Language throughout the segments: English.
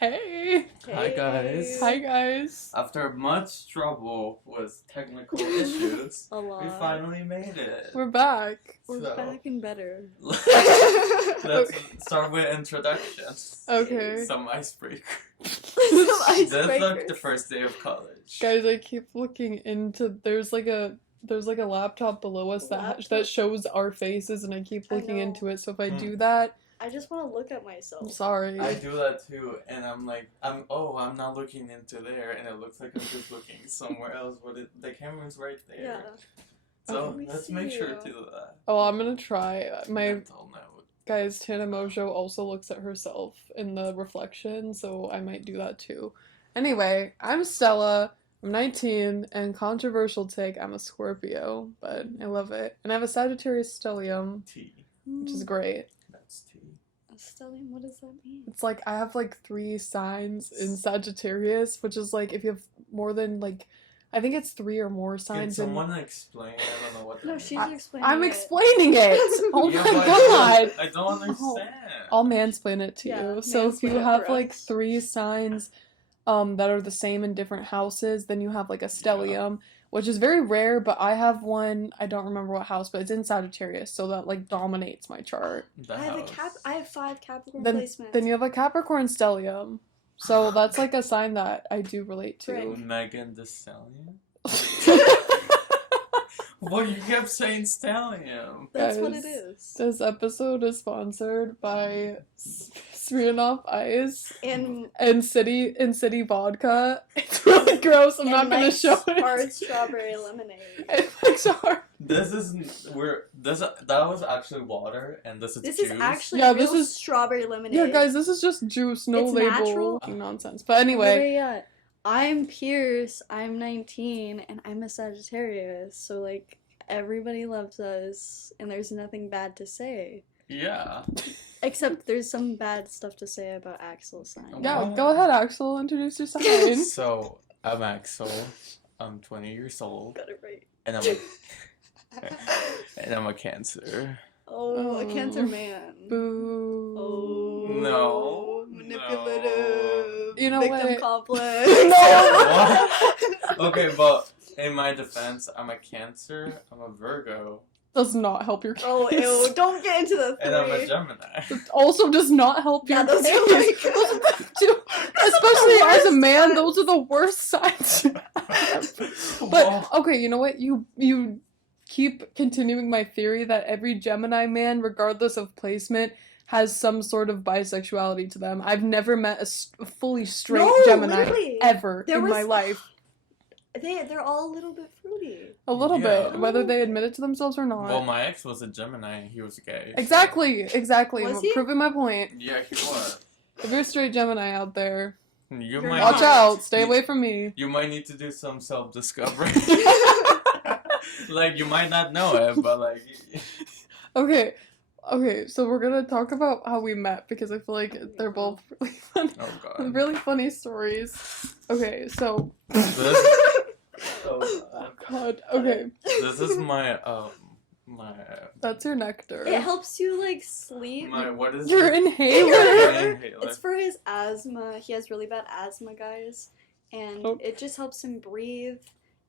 Hey! Hi guys. Hi guys. After much trouble with technical issues, we finally made it. We're back. We're back and better. Let's start with introductions. Okay. Some icebreaker. Icebreakers. That's like the first day of college. Guys, I keep looking into there's like a laptop below us that shows our faces, and I keep looking into it. So if I do that, I just want to look at myself. I'm sorry. I do that too, and I'm like, I'm not looking into there, and it looks like I'm just looking somewhere else, but the camera's right there. Yeah. So let's make sure to do that. Oh, I'm gonna try. My Mental note. guys, Tana Mojo also looks at herself in the reflection, so I might do that too. Anyway, I'm Stella. I'm 19, and controversial take, I'm a Scorpio, but I love it. And I have a Sagittarius stellium, T. which is great. That's T. Stellium, what does that mean? It's like I have like 3 signs in Sagittarius, which is like if you have more than like, I think it's 3 or more Can signs. someone explain? I don't know what that No, means. she's explaining I'm it. explaining it. Oh Yeah, my but god! I don't understand. I'll mansplain it to Yeah, you. So if you mansplain it have for like us. 3 signs that are the same in different houses, then you have like a stellium, which is very rare, but I have one, I don't remember what house, but it's in Sagittarius, so that like dominates my chart. I have 5 Capricorn Then placements. you have a Capricorn stellium. So that's like a sign that I do relate to. Right. Megan the Stallion? Well, you kept saying Stallion. That's what Guys, it is. This episode is sponsored by Smirnoff Ice and City Vodka. It's really gross. I'm And not gonna Mike's show it. hard strawberry lemonade. It looks hard. This that was actually water, and this is This juice. is actually Yeah, real this is- strawberry lemonade. Yeah, guys, this is just juice, no It's label. natural. Nonsense. But anyway, Yeah. I'm Pierce, I'm 19, and I'm a Sagittarius, so like everybody loves us, and there's nothing bad to say. Yeah. Except there's some bad stuff to say about Axel's sign. yeah, go ahead, Axel. Introduce your sign. So I'm Axel. I'm 20 years old, Got it right. and I'm a Cancer. Oh, a Cancer man. Boo. Oh. No. Manipulative. You know Victim what? complex. What? Okay, but in my defense, I'm a Cancer. I'm a Virgo, Does not help your case. Oh, ew, don't get into the and I'm a three. Gemini. It also does not help Yeah, your those case. are like... Especially as a worst man, signs. those are the worst signs you have. But okay, you know what? You keep continuing my theory that every Gemini man, regardless of placement, has some sort of bisexuality to them. I've never met a fully straight No, Gemini literally. ever There in was- my life. They're all a little bit fruity. A little Yeah. bit, whether they admit it to themselves or not. Well, my ex was a Gemini, and he was gay. Exactly. Was I'm he? proving my point. Yeah, he was. If you're a straight Gemini out there, You You're might watch not. out. Stay away from me. You might need to do some self-discovery. Like, you might not know it, but like... Okay, so we're gonna talk about how we met because I feel like they're both really funny, Oh god. really funny stories. Okay, so Oh oh god, okay, This is my that's your nectar. It helps you like sleep. what is Your it? inhaler. My inhaler. It's for his asthma. He has really bad asthma, guys. And Oh. it just helps him breathe.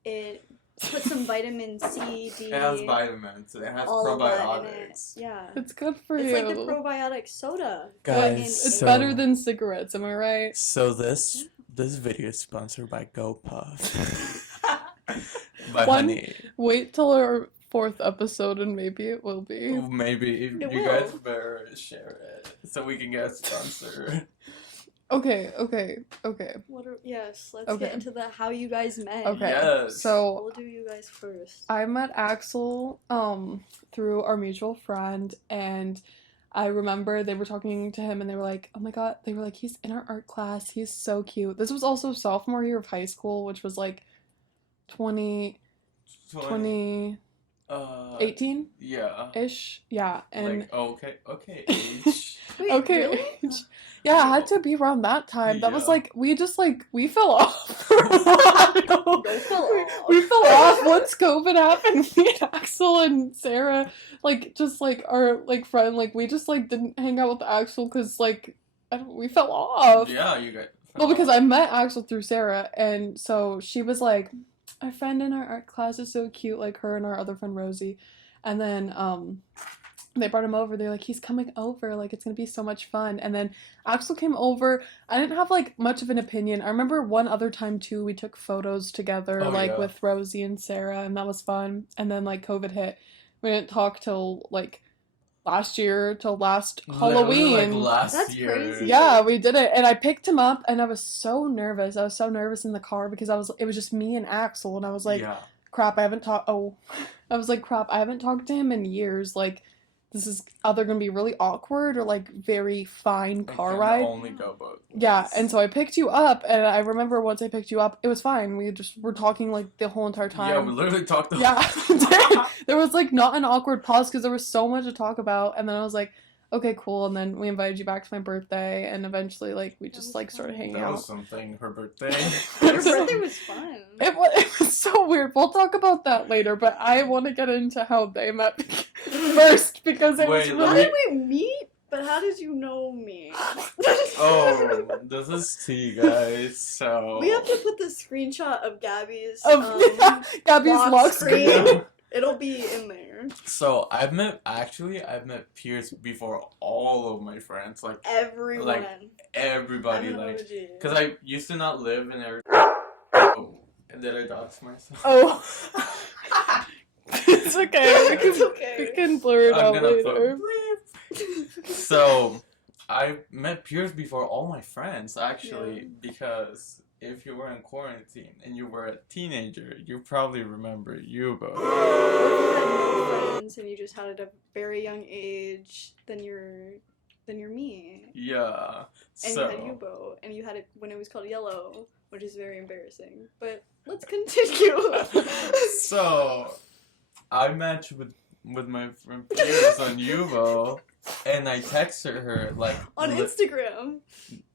It puts some vitamin C, D, It has vitamins. It has all of that in it. probiotics. Yeah. It's good for It's you. like the probiotic soda. But but in it's so- better than cigarettes. Am I right? So this video is sponsored by GoPuff. By One- Honey. Wait till our 4th episode and maybe it will be. Maybe It you will. guys better share it so we can get a sponsor. Okay. Yes, let's Okay. get into the how you guys met. Okay. Yes. So We'll do you guys first. I met Axel through our mutual friend, and I remember they were talking to him and they were like, oh my god, they were like, he's in our art class, he's so cute. This was also sophomore year of high school, which was like 2018 Yeah. ish. Yeah. And Like okay age. Wait, okay. really? Yeah, it had to be around that time. That was Yeah. like we fell off for a while. Don't fell off. We fell off once COVID happened. Me and Axel and Sarah, like, just like our like friend, like we just like didn't hang out with Axel because like we fell off. Yeah, you guys. Well, because I met Axel through Sarah, and so she was like, our friend in our art class is so cute, like her and our other friend Rosie. And then they brought him over. They're like, he's coming over, like it's gonna be so much fun. And then Axel came over. I didn't have like much of an opinion. I remember one other time too, we took photos together, with Rosie and Sarah, and that was fun. And then like COVID hit. We didn't talk till like last Halloween. Like That's year. crazy. Yeah, we did it, and I picked him up, and I was so nervous. I was so nervous in the car because it was just me and Axel, and I was like, crap, I haven't talked to him in years. Like, this is either gonna be really awkward or like very fine car ride. Only go both ways. Yeah, and so I picked you up, and I remember once I picked you up, it was fine. We just were talking like the whole entire time. Yeah, we literally talked. There was like not an awkward pause because there was so much to talk about, and then I was like, okay, cool. And then we invited you back to my birthday, and eventually like we just like started hanging out. That was something. Her birthday. Your birthday was fun. It was so weird. We'll talk about that later, but I want to get into how they met first because it was really... How did we meet? But how did you know me? Oh, this is tea, guys. So we have to put the screenshot of Gabby's Gabby's lock screen. It'll be in there. So I've met Pierce before all of my friends, like everyone, like everybody, like because I used to not live in every. And then I doxed myself. Oh. It's okay. We can blur it out later. So, I met Pierce before all my friends, actually, because if you were in quarantine and you were a teenager, you probably remember Yubo. If you had no friends and you just had it at a very young age, then you're me. Yeah. And you had Yubo, and you had it when it was called Yellow, which is very embarrassing. But let's continue. So, I matched with my friend Pierce on Yubo, and I texted her like on Instagram.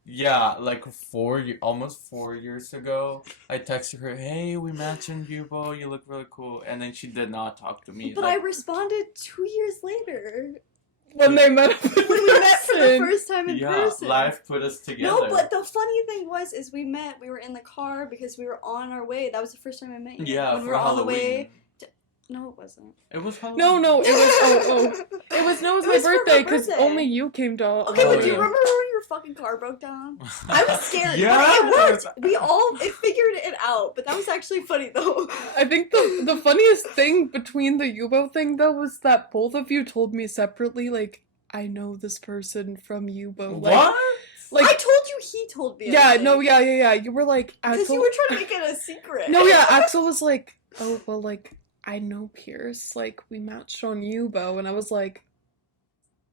Yeah, like almost 4 years ago, I texted her, "Hey, we matched on Yubo. You look really cool." And then she did not talk to me. But I responded 2 years later. When we met for the first time in person. Yeah, life put us together. No, but the funny thing was, we were in the car because we were on our way. That was the first time I met you. Yeah, when for we were Halloween. on the way. No, it wasn't. It was Halloween. No, it was. It was my birthday because only you came to. Okay, but do you remember when your fucking car broke down? I was scared. Yeah, but it worked. It figured it out. But that was actually funny though. I think the funniest thing between the Yubo thing though was that both of you told me separately, like, I know this person from Yubo. Like, what? Like, I told you he told me. Yeah, no, yeah. You were like, because you were trying to make it a secret. No, yeah, Axel was like, oh, well, like, I know Pierce, like, we matched on Yubo, and I was like,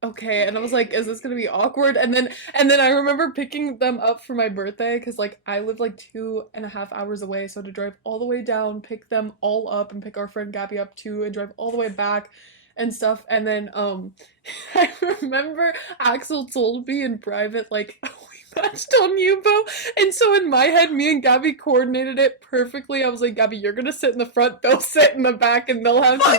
okay, and I was like, is this gonna be awkward? And then I remember picking them up for my birthday, because, like, I live, like, 2.5 hours away, so to drive all the way down, pick them all up, and pick our friend Gabby up too, and drive all the way back, and stuff, and then, I remember Axel told me in private, like, we matched on Yubo, and so in my head, me and Gabby coordinated it perfectly. I was like, Gabby, you're gonna sit in the front, they'll sit in the back, and they'll have to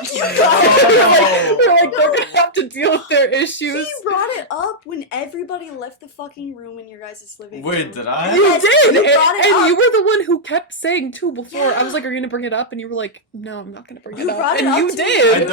they're gonna have to deal with their issues. She brought it up when everybody left the fucking room in your guys' living room. Wait, did I? You did! And you were the one who kept saying, too, before. Yeah. I was like, are you gonna bring it up? And you were like, no, I'm not gonna bring it up. And you did!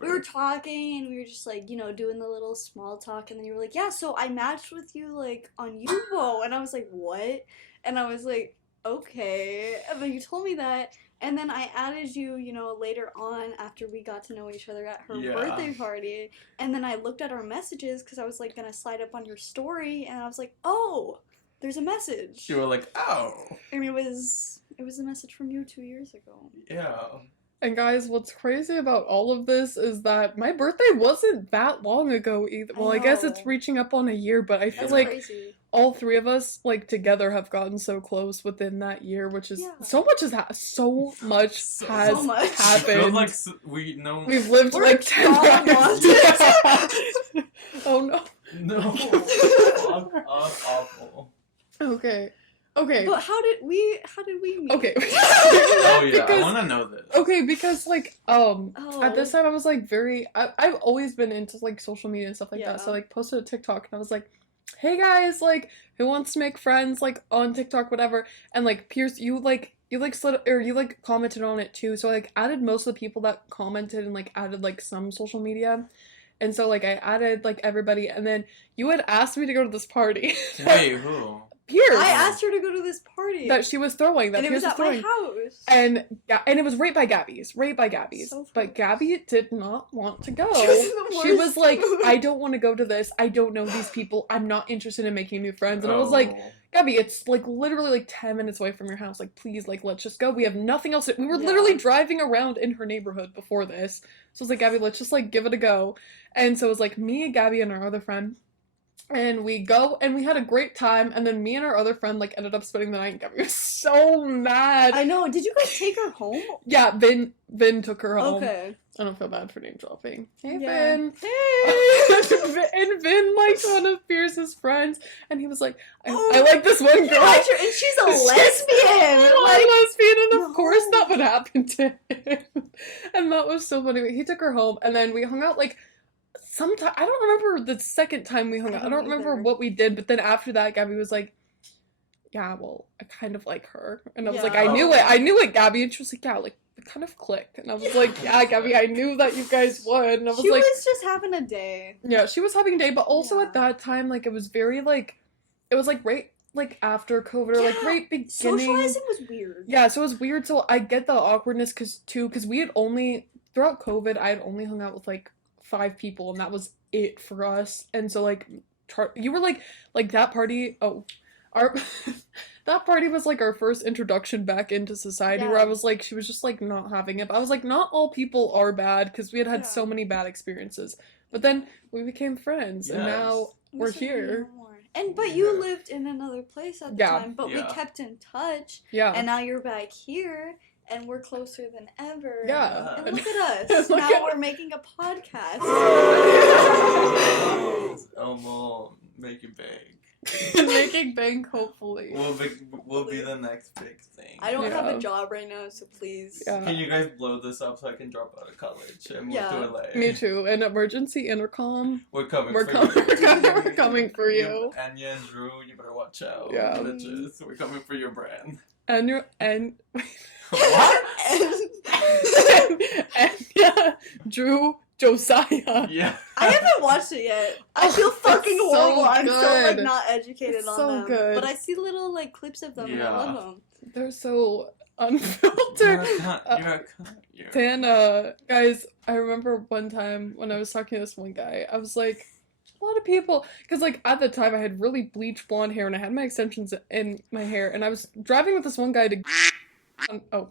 We were talking, and we were just, like, you know, doing the little small talk, and then you were like, yeah, so I matched with you, like, on Yubo, and I was like, what? And I was like, okay, and then you told me that, and then I added you, you know, later on after we got to know each other at her birthday party, and then I looked at our messages, because I was, like, gonna slide up on your story, and I was like, oh, there's a message. You were like, oh. And it was a message from you 2 years ago. Yeah. And guys, what's crazy about all of this is that my birthday wasn't that long ago either. Well, I guess it's reaching up on a year, but I feel like all three of us, like, together have gotten so close within that year, which is so much has happened. I feel like we've lived like 10 years. Oh no. No. Awful. Okay. But how did we meet? Okay. Oh yeah, I want to know this. Okay, because like at this time I was like I've always been into like social media and stuff like that. So I like posted a TikTok and I was like, hey guys, like, who wants to make friends, like, on TikTok, whatever. And like Pierce, you slid, or you like commented on it too. So I like added most of the people that commented and like added like some social media. And so like I added like everybody, and then you had asked me to go to this party. Wait, who? Pierce. I asked her to go to this party. That she was throwing. That and it Pierce was at throwing. my house. And it was right by Gabby's. So But Gabby did not want to go. She She was was the like, worst. I don't want to go to this. I don't know these people. I'm not interested in making new friends. And I was like, Oh. Gabby, it's like literally like 10 minutes away from your house. Like, please, like, let's just go. We have nothing else. We were Yeah. literally driving around in her neighborhood before this. So I was like, Gabby, let's just like give it a go. And so it was like me and Gabby and our other friend. And we go, and we had a great time, and then me and our other friend, like, ended up spending the night, and Gabby was so mad. I know. Did you guys take her home? Yeah, Vin took her home. Okay. I don't feel bad for name dropping. Hey, Yeah. Vin. Hey. And Vin liked one of Pierce's friends, and he was like, I Oh, like this one You girl. liked her, and she's a lesbian. Like, lesbian, and of no. course that would happen to him. And that was so funny. He took her home, and then we hung out, like, sometime. I don't remember the second time we hung out. I don't remember either. what we did, but then after that, Gabby was like, yeah, well, I kind of like her. And I was like, Yeah. I knew it, Gabby. And she was like, yeah, like, it kind of clicked. And I was like, yeah, Gabby, I knew that you guys would. And I was She like, was just having a day. yeah, she was having a day, but also Yeah. at that time, like, it was very, like, it was, like, right, like, after COVID, or, like, Yeah, right beginning. Socializing was weird. Yeah, so it was weird. So I get the awkwardness, because we had only, throughout COVID, I had only hung out with, like, 5 people, and that was it for us. And so, like, you were, like, that party, our, that party was, like, our first introduction back into society, where Yeah. I was, like, she was just, like, not having it. But I was, like, not all people are bad, because we had Yeah. so many bad experiences. But then we became friends, and now Yes. we're Wish I knew here. more. And but you Yeah. lived in another place at the Yeah. time, but we Yeah. kept in touch, Yeah. and now you're back here, and we're closer than ever. Yeah. And look at us. Look now at- we're making a podcast. We'll make it big. Making bank, hopefully. We'll be the next big thing. I don't have Yeah. a job right now, so please. Yeah. Can you guys blow this up so I can drop out of college and move Yeah. to LA? Me too. An emergency intercom. We're coming We're for coming- you. we're coming for you. Anya and Drew, you better watch out. Yeah. Bitches. We're coming for your brand. And What? and yeah, Drew, Josiah. Yeah. I haven't watched it yet. I Oh, feel it's fucking so horrible. I'm so like good. not educated It's on so them. good. But I see little like clips of them and I Yeah. love them. They're so You're unfiltered. a cunt. You're a cunt. You're- Tana, guys, I remember one time when I was talking to this one guy, I was like, a lot of people, because like at the time I had really bleached blonde hair and I had my extensions in my hair, and I was driving with this one guy to. Oh,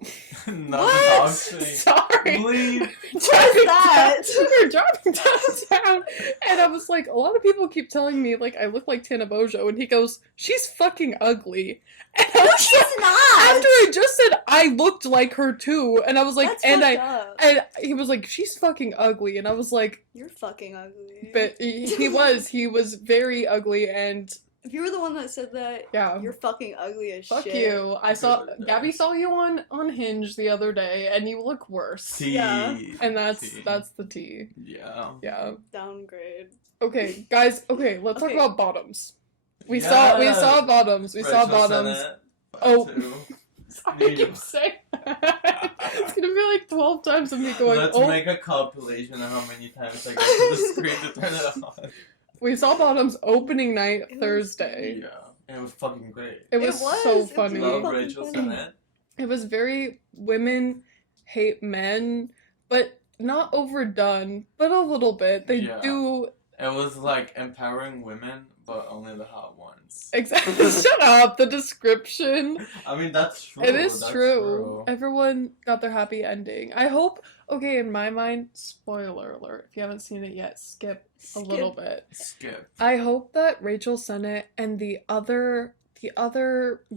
Not What? toxic. sorry. Bleep. Driving that? down- we were driving downtown, and I was like, a lot of people keep telling me like I look like Tana Bojo, and he goes, "She's fucking ugly." And I No, was she's like- not. After I just said I looked like her too, and I was like, That's and fucked up. and he was like, "She's fucking ugly," and I was like, You're fucking ugly. but he was very ugly, and If you were the one that said that, yeah. you're fucking ugly as Fuck shit. you. I saw Good. Gabby saw you on Hinge the other day, and you look worse. Tea. Yeah. And that's Tea. the tea. Yeah. Yeah. Downgrade. Okay, guys. Okay, let's talk Okay. about bottoms. We saw bottoms. We saw Rachel bottoms. Sennott, Oh. part two. I keep saying that. It's gonna be like 12 times of me going. Let's Oh, make a compilation of how many times I go to the screen to turn it on. we saw bottoms opening night It was Thursday. Yeah. It was fucking great. It was so It was funny. really Love fucking Rachel funny. Sennott. It was very women hate men, but not overdone, but a little bit. They Yeah. do It was like empowering women, but only the hot ones. exactly. Shut up. The description. I mean, that's true. It is That's true. Everyone got their happy ending. I hope. Okay, in my mind, spoiler alert. If you haven't seen it yet, skip a little bit. Skip. I hope that Rachel Sennott and the other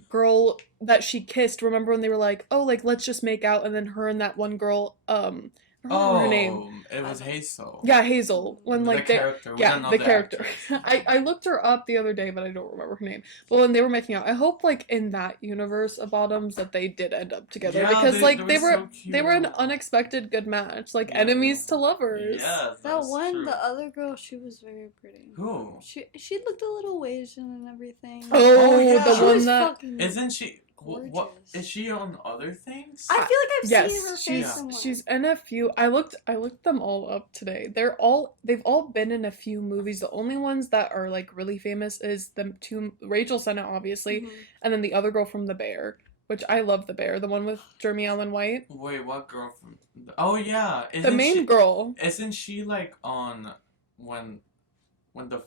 girl that she kissed, remember when they were like, oh, like, let's just make out, and then her and that one girl, I don't remember her name. It was Hazel. Yeah, Hazel. When like the character. yeah, the character. I looked her up the other day, but I don't remember her name. But when they were making out, I hope like in that universe of Autumn's that they did end up together because like they were an unexpected good match, like enemies to lovers. Yeah, That one, true. the other girl, she was very pretty. Who? She looked a little Asian and everything. Oh, yeah. the She one was that fucking Isn't she? What gorgeous. is she on other things? I feel like I've yes, seen her face she's somewhere. she's in a few. I looked them all up today. They've all been in a few movies. The only ones that are like really famous is the two Rachel Sennott, obviously, Mhm. and then the other girl from The Bear, which I love. The Bear, the one with Jeremy Allen White. Wait, what girl from? Oh yeah, The main girl. Isn't she like on when the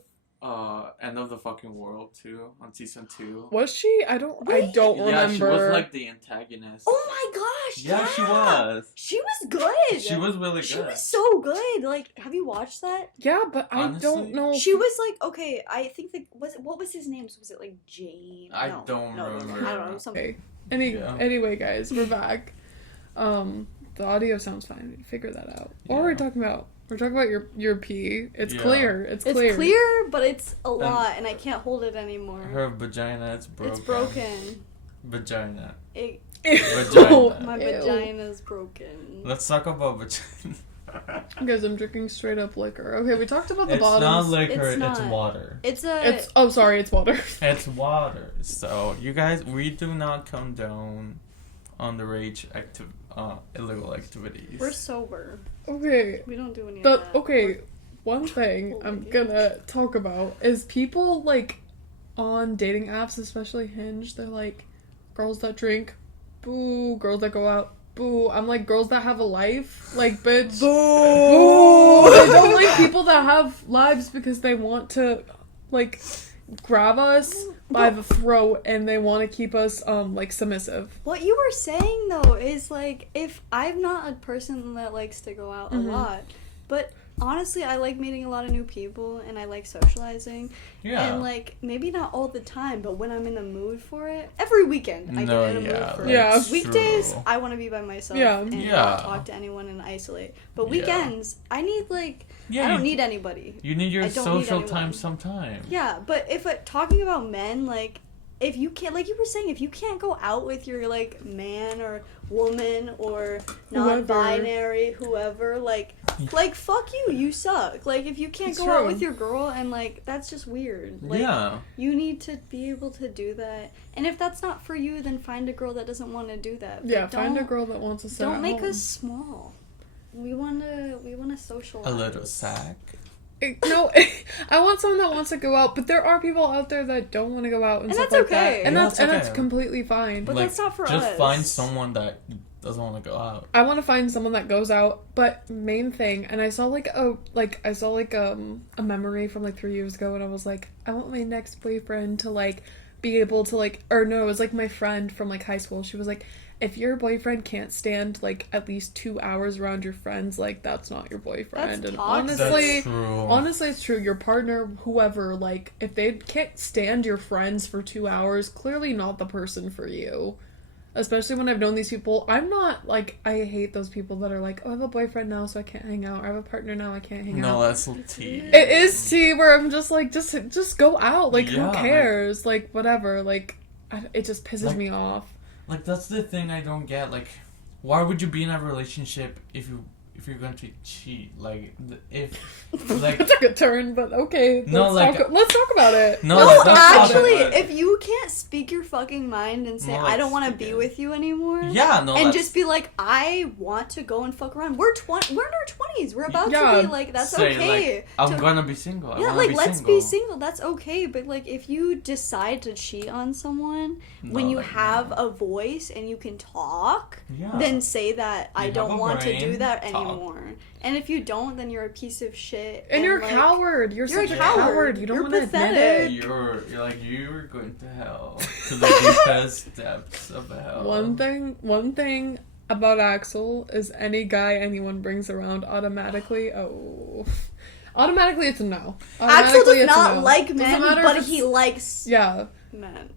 end of the fucking world too on season 2? Was she? I don't Wait. remember. Yeah, she was like the antagonist. Oh my gosh! Yeah, she was. She was good. She was really good. She was so good. Like, have you watched that? Yeah, but I Honestly, don't know. She was like, okay, I think what was his name? Was it like Jane? I No, don't no, remember. I don't know. Something. Okay. Yeah. Anyway, guys, we're back. The audio sounds fine. We figure that out. What were we Yeah. talking about? We're talking about your pee. It's Yeah. clear. It's It's clear. clear, but it's a lot, and I can't hold it anymore. Her vagina is broken. It's broken. Vagina. It, Vagina. my Ew. vagina's broken. Let's talk about vagina. Guys, I'm drinking straight up liquor. Okay, we talked about the It's bottoms. not liquor, It's it's not. water. It's a. It's oh sorry, it's water. It's water. So you guys, we do not condone underage illegal activities. We're sober. Okay. We don't do any of But that. okay, one thing I'm gonna talk about is people like on dating apps, especially Hinge, they're like girls that drink, boo, girls that go out, boo. I'm like girls that have a life, like bitch. Boo. They don't like people that have lives because they want to like grab us by the throat and they want to keep us like submissive. What you were saying though is like, if I'm not a person that likes to go out a lot, but honestly I like meeting a lot of new people and I like socializing. Yeah. And like maybe not all the time, but when I'm in the mood for it, every weekend I No, get in a yeah, mood for that's it. Weekdays true. I want to be by myself Yeah. and Yeah. not talk to anyone and isolate. But weekends I need like Yeah, I don't you- need anybody. You need your I don't need social anyone. time sometime. Yeah, but if talking about men, like, if you can't, like you were saying, if you can't go out with your, like, man or woman or non-binary, whoever, like, fuck you, you suck. Like, if you can't It's go out true. with your girl and, like, that's just weird. Like, Yeah. you need to be able to do that. And if that's not for you, then find a girl that doesn't want to do that. But Yeah, find a don't- girl that wants to sit Don't at make home. us small. We wanna socialize. A little sack. No, I want someone that wants to go out, but there are people out there that don't want to go out and, And stuff that's like that. okay. And Yeah, that's that's and that's okay. completely fine. But Like, that's not for just us. find someone that doesn't want to go out. I want to find someone that goes out, but main thing, and I saw a memory from like 3 years ago, and I was like, I want my next boyfriend to like be able to like, or no, it was like my friend from like high school. She was like, if your boyfriend can't stand like at least 2 hours around your friends, like that's not your boyfriend. That's And toxic. honestly, That's true. honestly, it's true. Your partner, whoever, like if they can't stand your friends for 2 hours, clearly not the person for you. Especially when I've known these people. I'm not, like, I hate those people that are like, oh, I have a boyfriend now, so I can't hang out. Or I have a partner now, I can't hang out. No, that's tea. It is tea where I'm just like, just go out. Like, Yeah, who cares? Like, whatever. Like, it just pisses Like- me off. Like, that's the thing I don't get. Like, why would you be in a relationship if you're going to cheat? Like, if like That took a turn, but okay. No, let's talk about it. No, No, let's not talk actually, about it. if you can't speak your fucking mind and say, More I like don't want to speak be it. with you anymore, yeah, no, and that's- just be like, I want to go and fuck around. We're in our 20s. We're about Yeah. to be like, that's say, okay. Like, I'm To- gonna be single. I yeah, wanna like, be let's single. be single. That's okay. But, like, if you decide to cheat on someone when you like, have no. a voice and you can talk, Yeah. then say that I You don't have a want to do brain, that talk. anymore. And if you don't, then you're a piece of shit. And you're a like, coward. You're you're such a a coward. coward. You don't You're want to admit pathetic. it. You're like, you're going to hell. To the deepest depths of hell. One thing about Axel is any guy anyone brings around automatically it's a no. Axel Automatically does it's a not no. like Doesn't men, matter but if he it's- likes Yeah. men.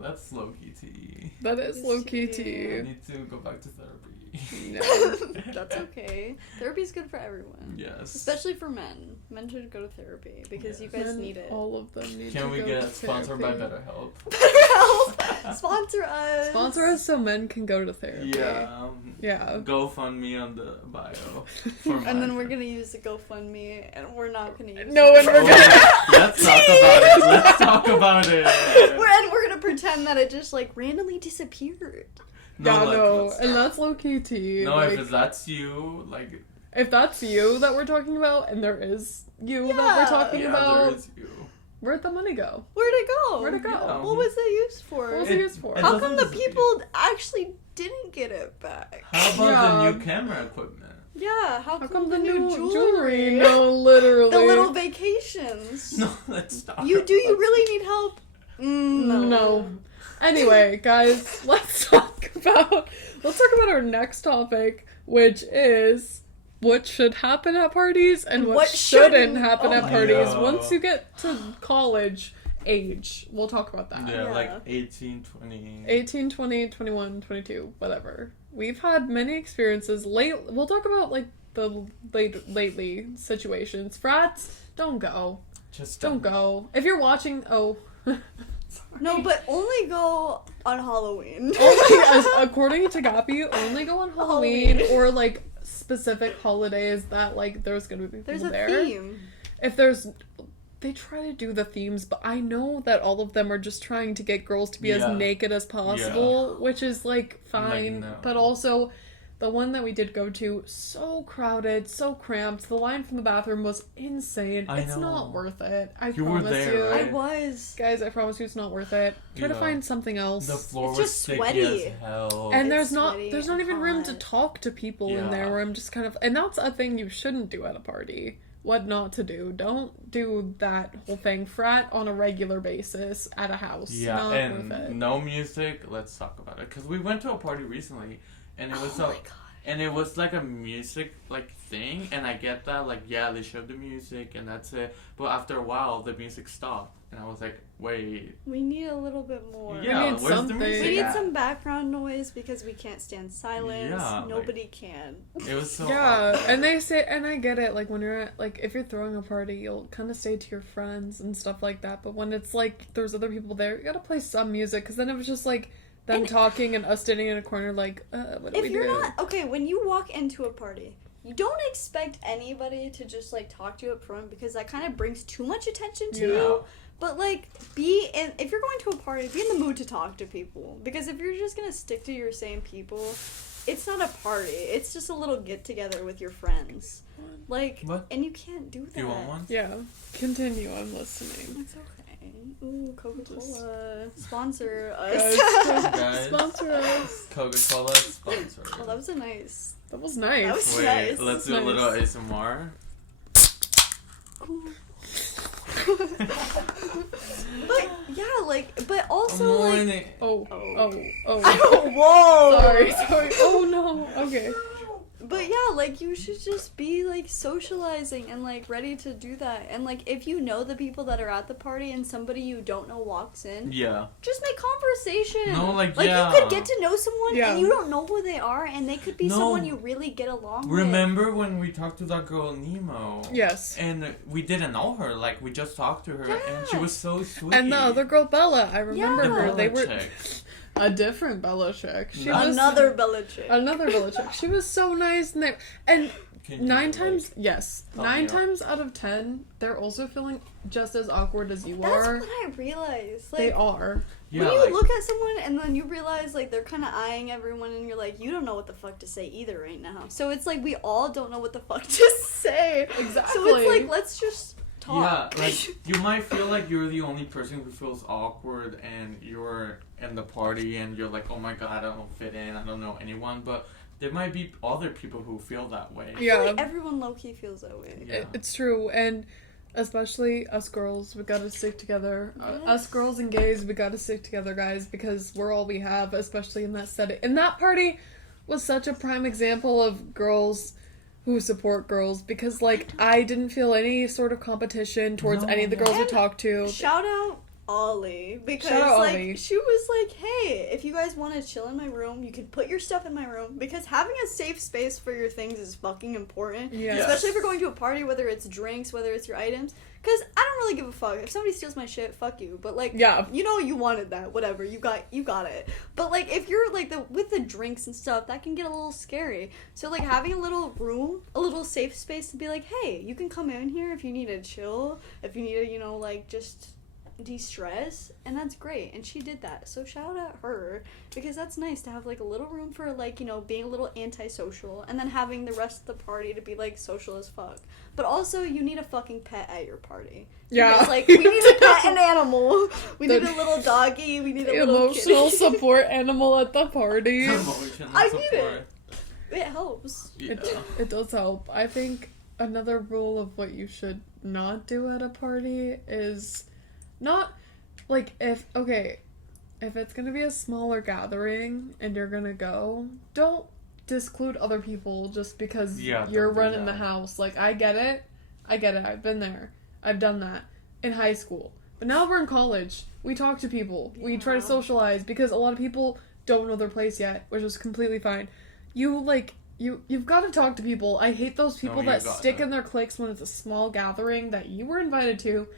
That's low-key low-key tea. That is It's low-key tea. I tea. need to go back to therapy. No. That's okay. Therapy's good for everyone. Yes. Especially for men. Men should go to therapy because you guys Men, need it. all of them need Can to we go get to sponsored by therapy. BetterHelp? BetterHelp! Sponsor us! Sponsor us so men can go to therapy. Yeah. Yeah. GoFundMe on the bio. For And then my we're friend. gonna use the GoFundMe, and we're not gonna use No, it. and we're Oh, let's talk about it. Let's talk about it. We're gonna pretend that it just like randomly disappeared. Yeah, like, no, let's- and that's low-key tea. No, like, if that's you, like, if that's you that we're talking about, and there is you that Yeah. we're talking yeah, about, there is you. where'd the money go? Where'd it go? Where'd it go? Yeah. What was it used for? What was it used for? it How doesn't come the disappear. people actually didn't get it back? How about Yeah. the new camera equipment? Yeah, how How come the new jewelry? No, literally. The little vacations. No, let's stop. You really need help? No. Anyway, guys, let's talk about our next topic, which is what should happen at parties and what shouldn't shouldn't. happen Oh at my parties God. once you get to college age. We'll talk about that. Yeah, Yeah. like 18, 20. 18, 20, 21, 22, whatever. We've had many experiences. We'll talk about like the lately situations. Frats, don't go. Just Don't go. If you're watching, No, but only go on Halloween. only according to Gappy, only go on Halloween Halloween. or like specific holidays that like there's gonna be people There's a there. theme. If there's, they try to do the themes, but I know that all of them are just trying to get girls to be as Yeah. naked as possible, which is like fine. no. But also, the one that we did go to, so crowded, so cramped. The line from the bathroom was insane. I It's know. not worth it. I You were promise there, you. right? I was. Guys, I promise you it's not worth it. Try to Yeah. find something else. The floor It's was just sticky sweaty. as hell. And It's there's sweaty not and even room to hot. talk to people in there Yeah. where I'm just kind of, and that's a thing you shouldn't do at a party. What not to do. Don't do that whole thing. Frat on a regular basis at a house. Yeah, Not and worth it. no music. Let's talk about it because we went to a party recently, and it was Oh my god. and it was like a music like thing, and I get that, like, yeah, they showed the music and that's it, but after a while the music stopped and I was like, wait, We need a little bit more. yeah, need where's something. the music We need at? some background noise because we can't stand silence. Yeah, Nobody can. It was so Yeah, awkward. and they say, and I get it, like, when you're at, like, if you're throwing a party, you'll kind of stay to your friends and stuff like that, but when it's, like, there's other people there, you gotta play some music, because then it was just, like, them And- talking and us standing in a corner, like, what do If we you're do? not okay, when you walk into a party, you don't expect anybody to just like talk to you up front because that kind of brings too much attention to Yeah. you. But like, if you're going to a party, be in the mood to talk to people. Because if you're just gonna stick to your same people, it's not a party. It's just a little get together with your friends. Like, What? and you can't do that. Do you want one? Yeah, continue, I'm listening. It's okay. Ooh, Coca-Cola sponsor Guys, us. Guys. sponsor us. Coca-Cola sponsor. Oh, that was a nice. That was nice. That was Wait, nice. let's do a Nice. little ASMR. But yeah, like, but also like. Morning. Oh, Oh. oh. Whoa! Sorry. Oh no. Okay. But yeah, like you should just be like socializing and like ready to do that. And like if you know the people that are at the party and somebody you don't know walks in, Yeah. just make conversation. No, like, you yeah. could get to know someone Yeah. and you don't know who they are and they could be No. someone you really get along with. Remember when we talked to that girl Nemo? Yes. And we didn't know her. Like, we just talked to her, and she Yeah. was so sweet. And the other girl, Bella, I remember The her. Bella They were chick. a different Bella chick. She No. was Another Belichick. another Bella chick. She was so nice, and Can you, nine like, times, yes, help 9 me out? times out of 10, they're also feeling just as awkward as you That's are. what I realized. They Like are. Yeah, when you like, look at someone and then you realize like they're kind of eyeing everyone and you're like you don't know what the fuck to say either right now. So it's like we all don't know what the fuck to say. Exactly. So it's like let's just talk. yeah, like you might feel like you're the only person who feels awkward, and you're in the party, and you're like, oh my god, I don't fit in, I don't know anyone, but there might be other people who feel that way. I feel Yeah. like everyone low key feels that way. Yeah. It's true, and especially us girls, we gotta stick together. Yes. Us girls and gays, we gotta stick together, guys, because we're all we have, especially in that setting. And that party was such a prime example of girls who support girls, because, like, I didn't feel any sort of competition towards No. any of the girls we And talked to. Shout out Ollie, because Shout out like Ollie. she was like, hey, if you guys want to chill in my room, you can put your stuff in my room, because having a safe space for your things is fucking important. Yeah. Especially if you're going to a party, whether it's drinks, whether it's your items. Because I don't really give a fuck. If somebody steals my shit, fuck you. But, like, Yeah. you know you wanted that. Whatever. You got it. But, like, if you're, like, with the drinks and stuff, that can get a little scary. So, like, having a little room, a little safe space to be like, hey, you can come in here if you need to chill. If you need to, you know, like, just de-stress. And that's great. And she did that. So, shout out her. Because that's nice to have, like, a little room for, like, you know, being a little antisocial. And then having the rest of the party to be, like, social as fuck. But also, you need a fucking pet at your party. Yeah. It's like, we need a pet, an animal. We need a little doggy. We need a little emotional kitty. support animal at the party. Emotional I support. need it. It helps. Yeah. It does help. I think another rule of what you should not do at a party is not, like, if it's gonna be a smaller gathering and you're gonna go, don't disclude other people just because Yeah, you're don't do running the that. house. Like, I get it. I've been there. I've done that in high school. But now we're in college. We talk to people. We try to Yeah. socialize because a lot of people don't know their place yet, which is completely fine. You've got to talk to people. I hate those people No, you that gotta. stick in their cliques when it's a small gathering that you were invited to,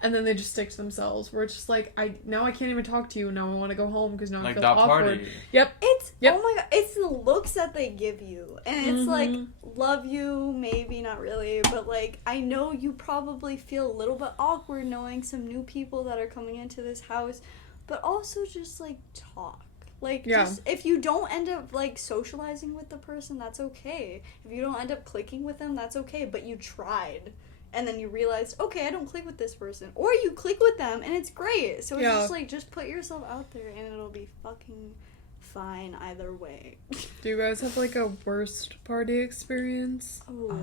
and then they just stick to themselves. Where it's just like, I can't even talk to you. Now I want to go home because now I Like feel that awkward. party. Yep. It's, Yep. oh my god, it's the looks that they give you. And it's like, Mhm. love you, maybe, not really. But, like, I know you probably feel a little bit awkward knowing some new people that are coming into this house. But also just, like, talk. Like, Yeah. just, if you don't end up, like, socializing with the person, that's okay. If you don't end up clicking with them, that's okay. But you tried. And then you realized, okay, I don't click with this person. Or you click with them, and it's great. So it's Yeah. just, like, just put yourself out there, and it'll be fucking fine either way. Do you guys have like a worst party experience? Ooh.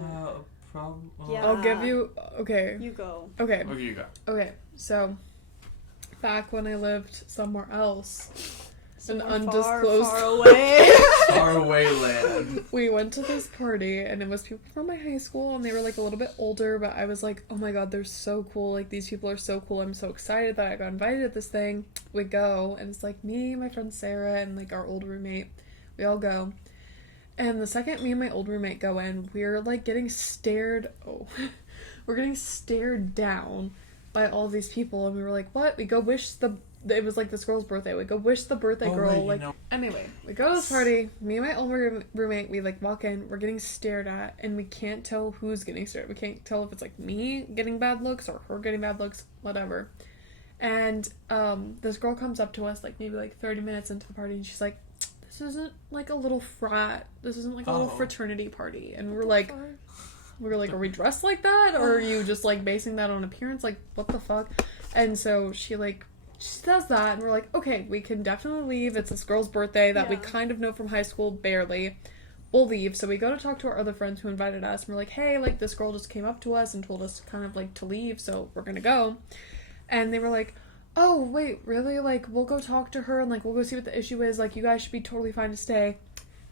Yeah. I'll give you. Okay. You go. Okay. Okay, you go. Okay. So, back when I lived somewhere else, Somewhere undisclosed far away. Far away land. we went to this party, and it was people from my high school, and they were like a little bit older, but I was like, oh my god, they're so cool. Like, these people are so cool. I'm so excited that I got invited to this thing. We go, and it's like me, my friend Sarah, and like our old roommate. We all go. And the second me and my old roommate go in, we're like getting stared. We're getting stared down by all these people, and we were like, what? We go wish it was like this girl's birthday. We go wish the birthday girl, wait, like, you know. Anyway, we go to this party, me and my old roommate, we like walk in, we're getting stared at, and we can't tell who's getting stared at. We can't tell if it's like me getting bad looks or her getting bad looks, whatever. And this girl comes up to us like maybe like 30 minutes into the party, and she's like, this isn't like a little frat, this isn't like a little fraternity party. And we're like, are we dressed like that? Or are you just like basing that on appearance? Like, what the fuck? And so she says that, and we're like, okay, we can definitely leave. It's this girl's birthday that we kind of know from high school, barely. We'll leave. So we go to talk to our other friends who invited us, and we're like, hey, like, this girl just came up to us and told us kind of like to leave, so we're gonna go. And they were like, oh, wait, really? Like, we'll go talk to her, and like, we'll go see what the issue is. Like, you guys should be totally fine to stay.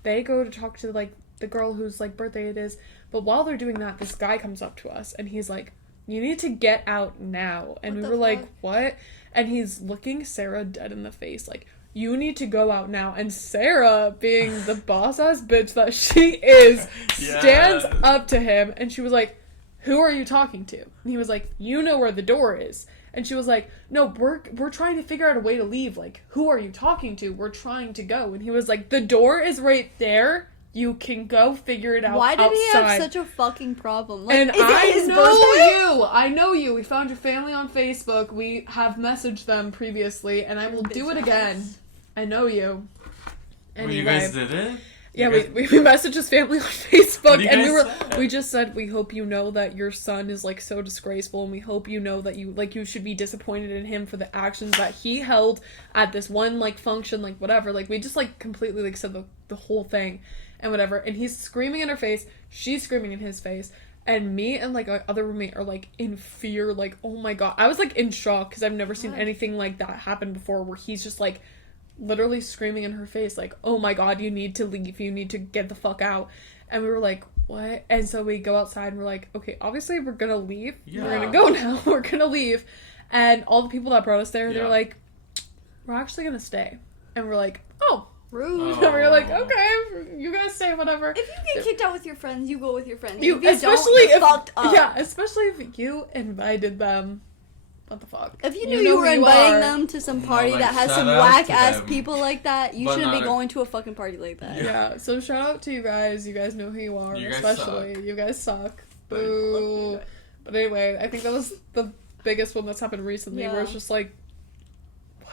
They go to talk to like the girl whose like birthday it is, but while they're doing that, this guy comes up to us, and he's like, you need to get out now. And we were like, what? And he's looking Sarah dead in the face, like, you need to go out now. And Sarah, being the boss-ass bitch that she is, stands up to him, and she was like, who are you talking to? And he was like, you know where the door is. And she was like, no, we're trying to figure out a way to leave. Like, who are you talking to? We're trying to go. And he was like, the door is right there. You can go figure it out. Why did he have outside." such a fucking problem? Like, And is it his birthday? I know you. We found your family on Facebook. We have messaged them previously, and I will do it again. I know you. Anyway. You guys did it? Yeah, we messaged his family on Facebook, and say? we just said, we hope you know that your son is like so disgraceful, and we hope you know that you should be disappointed in him for the actions that he held at this one like function, like whatever. Like, we just like completely like said the whole thing and whatever. And he's screaming in her face, she's screaming in his face, and me and like our other roommate are like in fear, like, oh my god. I was like in shock because I've never seen anything like that happen before, where he's just like literally screaming in her face, like, oh my god, you need to leave, you need to get the fuck out. And we were like, what? And so we go outside, and we're like, okay, obviously we're gonna leave. We're gonna go now. We're gonna leave. And all the people that brought us there, they Yeah. were like, we're actually gonna stay. And we're like, oh. Rude. Oh. And we were like, okay, you guys say whatever. If you get kicked out with your friends, you go with your friends. You, if you especially don't, you're if fucked up. Yeah, especially if you invited them. What the fuck? If you knew know you were who inviting are. them to some No, party like, that has shout some out whack to ass them. people like that, you But shouldn't be not- going to a fucking party like that. Yeah, so shout out to you guys. You guys know who you are, You guys especially. suck. You guys suck. But- Boo. But anyway, I think that was the biggest one that's happened recently, where Yeah. it's just like,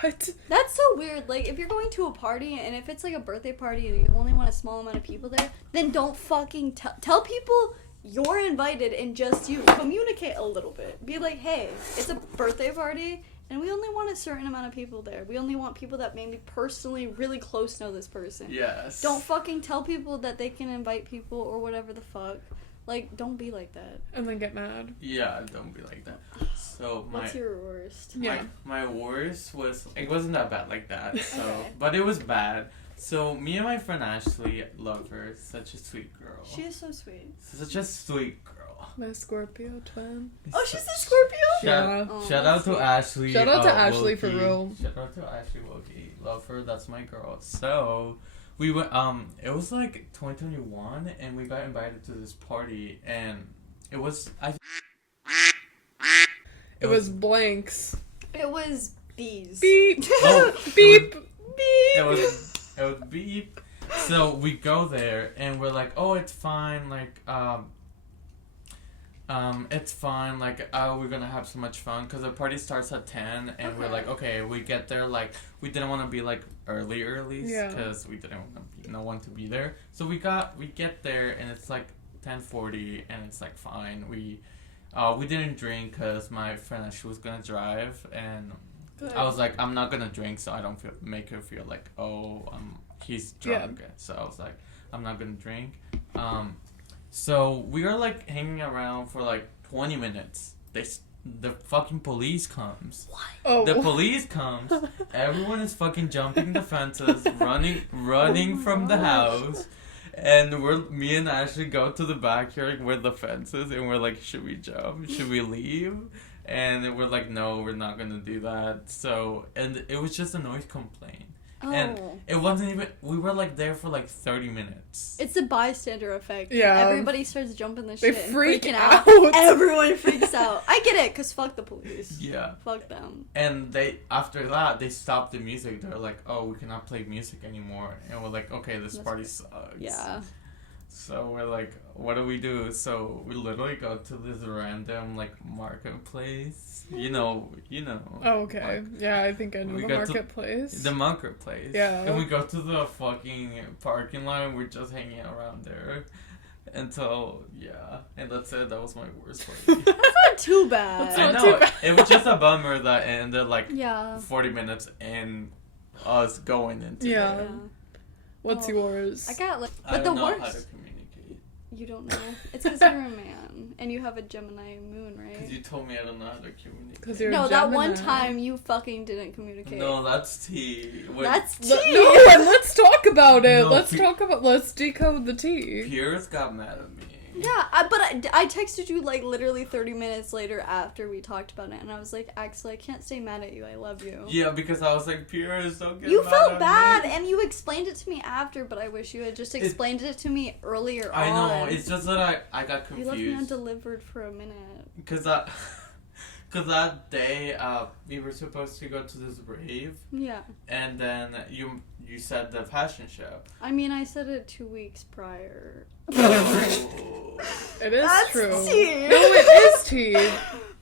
what? That's so weird. Like, if you're going to a party and if it's like a birthday party and you only want a small amount of people there, then don't fucking tell people you're invited and just you. Communicate a little bit. Be like, hey, it's a birthday party and we only want a certain amount of people there. We only want people that maybe personally really close know this person. Yes. Don't fucking tell people that they can invite people or whatever the fuck. Like, don't be like that. And then get mad. Yeah, don't be like that. So What's your worst? Yeah. my worst was, it wasn't that bad like that. So, Okay. but it was bad. So me and my friend Ashley love her. Such a sweet girl. She is so sweet. Such a sweet girl. My Scorpio twin. Oh, she's a Scorpio? Yeah. Shout out to Ashley. Shout out to Ashley for Wilkie. real. Shout out to Ashley Wilkie. Love her. That's my girl. So we went. It was like 2021, and we got invited to this party, and it was. It was blanks. It was bees. Beep. Oh, Beep. Beep. It was beep. So we go there and we're like, oh, it's fine. Like, it's fine. Like, we're gonna have so much fun because the party starts at 10, and we're like, okay, we get there. Like, we didn't want to be like early, Yeah. because we didn't want no one to be there. So we get there and it's like 10:40, and it's like fine. We didn't drink because my friend she was gonna drive, and Good. I was like, I'm not gonna drink so I don't make her feel like, oh, he's drunk. So I was like, I'm not gonna drink. So we are like hanging around for like 20 minutes. The fucking police comes. Oh. The police comes. Everyone is fucking jumping the fences, running from the house. And me and Ashley go to the backyard with the fences, and we're like, should we jump? Should we leave? And we're like, no, we're not gonna do that. So, and it was just a noise complaint. Oh. And it wasn't even, we were like there for like 30 minutes. It's the bystander effect. Yeah. Everybody starts jumping the They shit and freak freaking out. Everyone freaks out. I get it, because fuck the police. Yeah. Fuck them. And after that, they stopped the music. They're like, oh, we cannot play music anymore. And we're like, okay, this party sucks. Yeah. So we're like, what do we do? So we literally go to this random like marketplace. You know. Oh, okay. Yeah, I think I know We the got to- marketplace. The marketplace. Yeah. And we go to the fucking parking lot, and we're just hanging around there until, and that's it. That was my worst party. That's not too bad. That's I not know. too bad. It was just a bummer that it ended like Yeah. 40 minutes in us going into Yeah. there. What's Oh. yours? I got like, I but the don't know how to worst. communicate. You don't know. It's because you're a man and you have a Gemini moon, Because right? you told me I don't know how to communicate. 'Cause you're No, a that one Gemini. time you fucking didn't communicate. No, that's T. When That's T. No, and let's talk about it. No, Let's decode the tea. Pierce got mad at me. Yeah, but I texted you like literally 30 minutes later after we talked about it, and I was like, Axel, I can't stay mad at you. I love you. Yeah, because I was like, Pierce, don't get You mad felt at bad, me. and you explained it to me after, but I wish you had just explained it to me earlier I on. know, it's just that I got You left me confused. undelivered for a minute. Because that day, we were supposed to go to this rave, Yeah. and then you said the fashion show. I mean, I said it 2 weeks prior. It is That's true. tea. No, it is tea.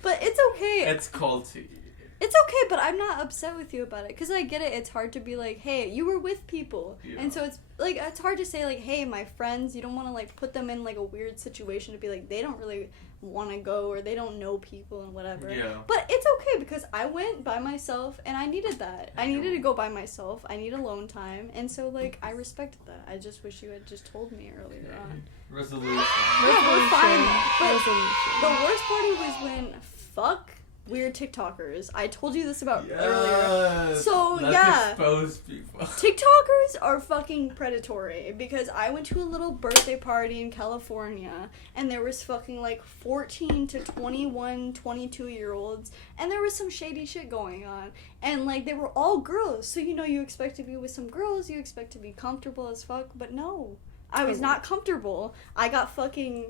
But it's okay. It's called tea. It's okay, but I'm not upset with you about it. Because I get it. It's hard to be like, hey, you were with people. Yeah. And so it's, like, it's hard to say, like, hey, my friends, you don't want to, like, put them in, like, a weird situation to be like, they don't really want to go or they don't know people and whatever. Yeah. But it's okay because I went by myself and I needed that. I needed to go by myself. I need alone time. And so, like, I respected that. I just wish you had just told me earlier on. Resolution. Yeah, we're fine. But Resolution. the worst party was when, fuck weird TikTokers. I told you this about Yes. earlier. So, Let's yeah. expose people. TikTokers are fucking predatory because I went to a little birthday party in California and there was fucking like 14 to 21, 22-year-olds and there was some shady shit going on. And like they were all girls. So you know you expect to be with some girls, you expect to be comfortable as fuck, but no. I was not comfortable. I got fucking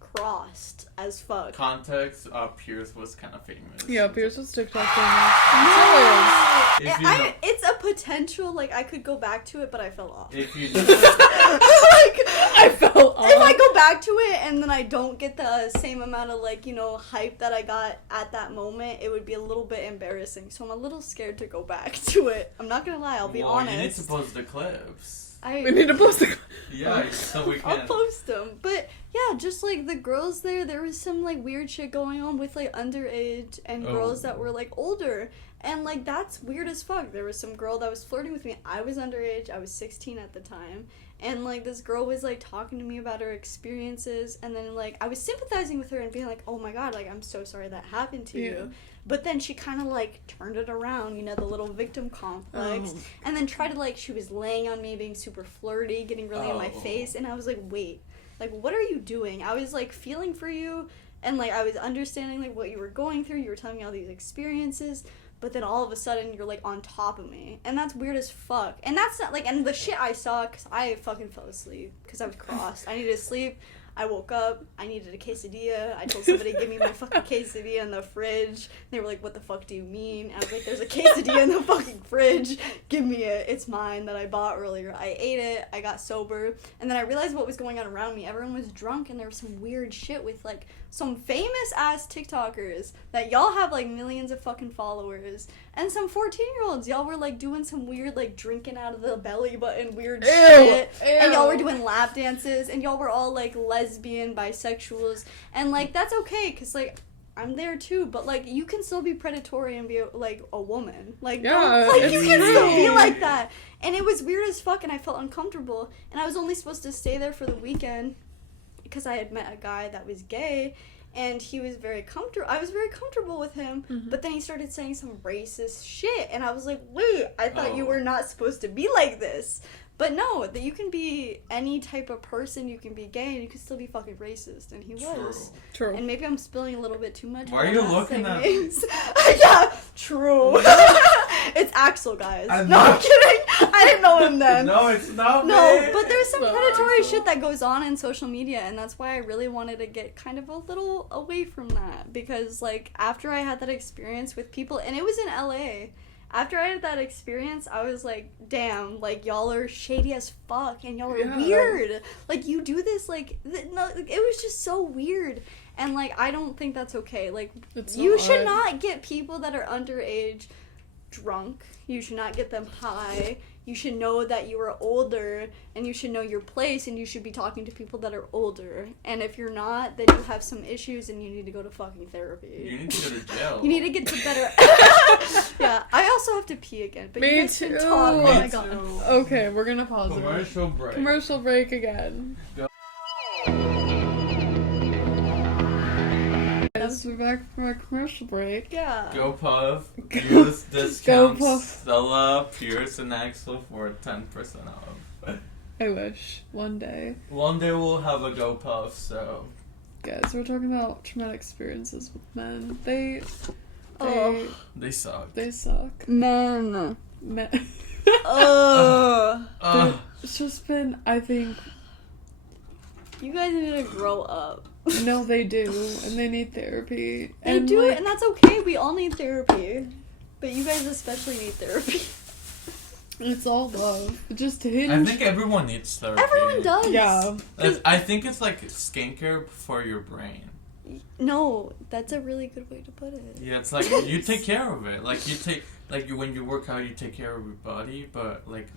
crossed as fuck. Context, Pierce was kind of famous. Yeah, Pierce was TikTok No. If you know- It's a potential, like, I could go back to it, but I fell off. If you like, I fell off. if I go back to it and then I don't get the same amount of, like, you know, hype that I got at that moment, it would be a little bit embarrassing. So I'm a little scared to go back to it. I'm not gonna lie, I'll be honest. You need to post the clips. We need to post a... Yeah, so we I'll can. post them. But yeah, just like the girls there was some like weird shit going on with like underage and girls that were like older. And like that's weird as fuck. There was some girl that was flirting with me. I was underage. I was 16 at the time. And like this girl was like talking to me about her experiences and then like I was sympathizing with her and being like, "Oh my god, like I'm so sorry that happened to you." But then she kind of like turned it around, you know, the little victim complex. And then tried to like, she was laying on me, being super flirty, getting really in my face. And I was like, wait, like what are you doing? I was like feeling for you and like I was understanding like what you were going through. You were telling me all these experiences. But then all of a sudden you're like on top of me. And that's weird as fuck. And that's not like, and the shit I saw, because I fucking fell asleep. Because I was crossed. I needed to sleep. I woke up, I needed a quesadilla, I told somebody to give me my fucking quesadilla in the fridge, they were like, "What the fuck do you mean?" And I was like, "There's a quesadilla in the fucking fridge, give me it, it's mine that I bought earlier." I ate it, I got sober, and then I realized what was going on around me. Everyone was drunk, and there was some weird shit with, like, some famous-ass TikTokers that y'all have, like, millions of fucking followers, and some 14-year-olds, y'all were, like, doing some weird, like, drinking out of the belly button weird shit, and y'all were doing lap dances, and y'all were all, like, lesbian, bisexuals, and, like, that's okay, because, like, I'm there too, but, like, you can still be predatory and be, like, a woman. Like, like you can still be like that. And it was weird as fuck, and I felt uncomfortable, and I was only supposed to stay there for the weekend because I had met a guy that was gay, and he was very comfortable. I was very comfortable with him, but then he started saying some racist shit, and I was like, wait, I thought you were not supposed to be like this. But no, that you can be any type of person, you can be gay, and you can still be fucking racist, and he was. True. And maybe I'm spilling a little bit too much. Why are you looking at me? Yeah, true. It's Axel, guys. No, I'm kidding. I didn't know him then. No, it's not me. No, but there's some predatory shit that goes on in social media, and that's why I really wanted to get kind of a little away from that. Because, like, after I had that experience with people, and it was in LA, after I had that experience, I was like, damn, like, y'all are shady as fuck, and y'all are weird. Like, you do this, like, no, it was just so weird. And, like, I don't think that's okay. Like, you should not get people that are underage drunk. You should not get them high. You should know that you are older, and you should know your place, and you should be talking to people that are older. And if you're not, then you have some issues, and you need to go to fucking therapy. You need to go to jail. You need to get to better... Yeah, I also have to pee again, but Me you guys too. can talk. Oh my god. Okay, we're gonna pause Commercial break. Commercial break again. Yes, we're back from our commercial break. Yeah. Go Puff. Use discount Puff. Stella, Pierce, and Axel for 10% off. I wish. One day. One day we'll have a Go Puff, so... Guys, we're talking about traumatic experiences with men. They suck. They suck. Men. It's just been, I think... You guys need to grow up. No, they do, and they need therapy. They do, and that's okay. We all need therapy. But you guys especially need therapy. It's all love. Just hinge. I think everyone needs therapy. Everyone does. Yeah. I think it's like skincare for your brain. No, that's a really good way to put it. Yeah, it's like you take care of it. Like when you work out, you take care of your body, but like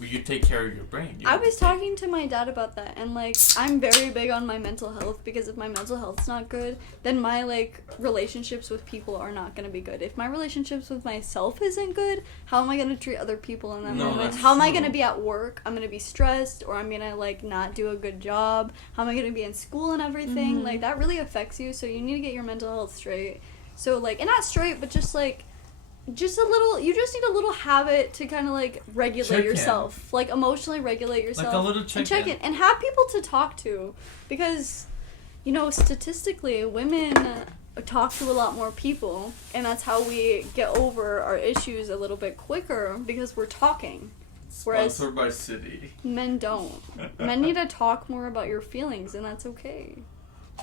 you take care of your brain. I was talking to my dad about that, and like I'm very big on my mental health, because if my mental health's not good, then my like relationships with people are not going to be good. If my relationships with myself isn't good, how am I going to treat other people in that moment? How am I going to be at work? I'm going to be stressed, or I'm going to like not do a good job. How am I going to be in school and everything? Like that really affects you, so you need to get your mental health straight. So, like, and not straight, but just, like, just a little, you just need a little habit to kind of, like, regulate yourself. Like, emotionally regulate yourself. Like a little chicken. And check in. And have people to talk to. Because, you know, statistically, women talk to a lot more people. And that's how we get over our issues a little bit quicker, because we're talking. Whereas Sponsored by City. Men don't. Men need to talk more about your feelings, and that's okay.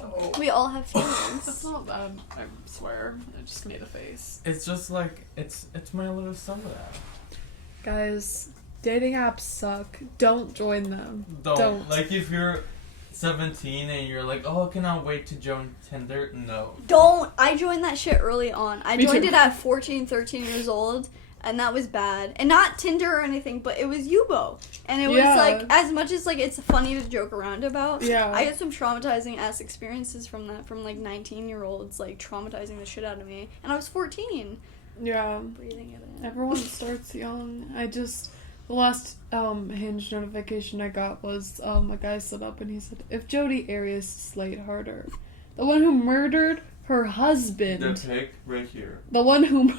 Oh. We all have feelings. That's not bad, I swear. I just made a face. It's just like, it's my little soda. Guys, dating apps suck. Don't join them. Don't. Like, if you're 17 and you're like, oh, I cannot wait to join Tinder, no. Don't. I joined that shit early on. I Me joined too. it at 14, 13 years old. And that was bad. And not Tinder or anything, but it was Yubo. And it was, like, as much as, like, it's funny to joke around about, I had some traumatizing ass experiences from that, from, like, 19-year-olds, like, traumatizing the shit out of me. And I was 14. Yeah. Breathing it in. Everyone starts young. The last Hinge notification I got was a guy stood up and he said, if Jodi Arias slayed harder, the one who murdered her husband. The pic right here. The one who...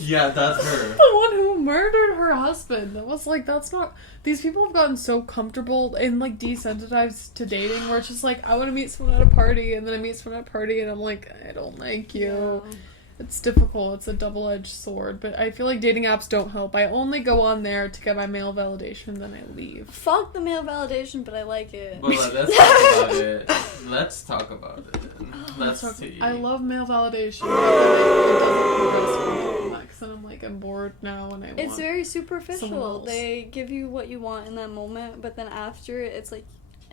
Yeah, that's her. The one who murdered her husband. That was like, that's not... These people have gotten so comfortable and, like, desensitized to dating where it's just like, I want to meet someone at a party, and then I meet someone at a party and I'm like, I don't like you. Yeah. It's difficult. It's a double-edged sword. But I feel like dating apps don't help. I only go on there to get my male validation, then I leave. Fuck the male validation, but I like it. But let's talk about it. Let's talk about it. Let's see. I love male validation, but it doesn't progress from that, because then I'm like, I'm bored now and I want... It's very superficial. They give you what you want in that moment, but then after, it's like,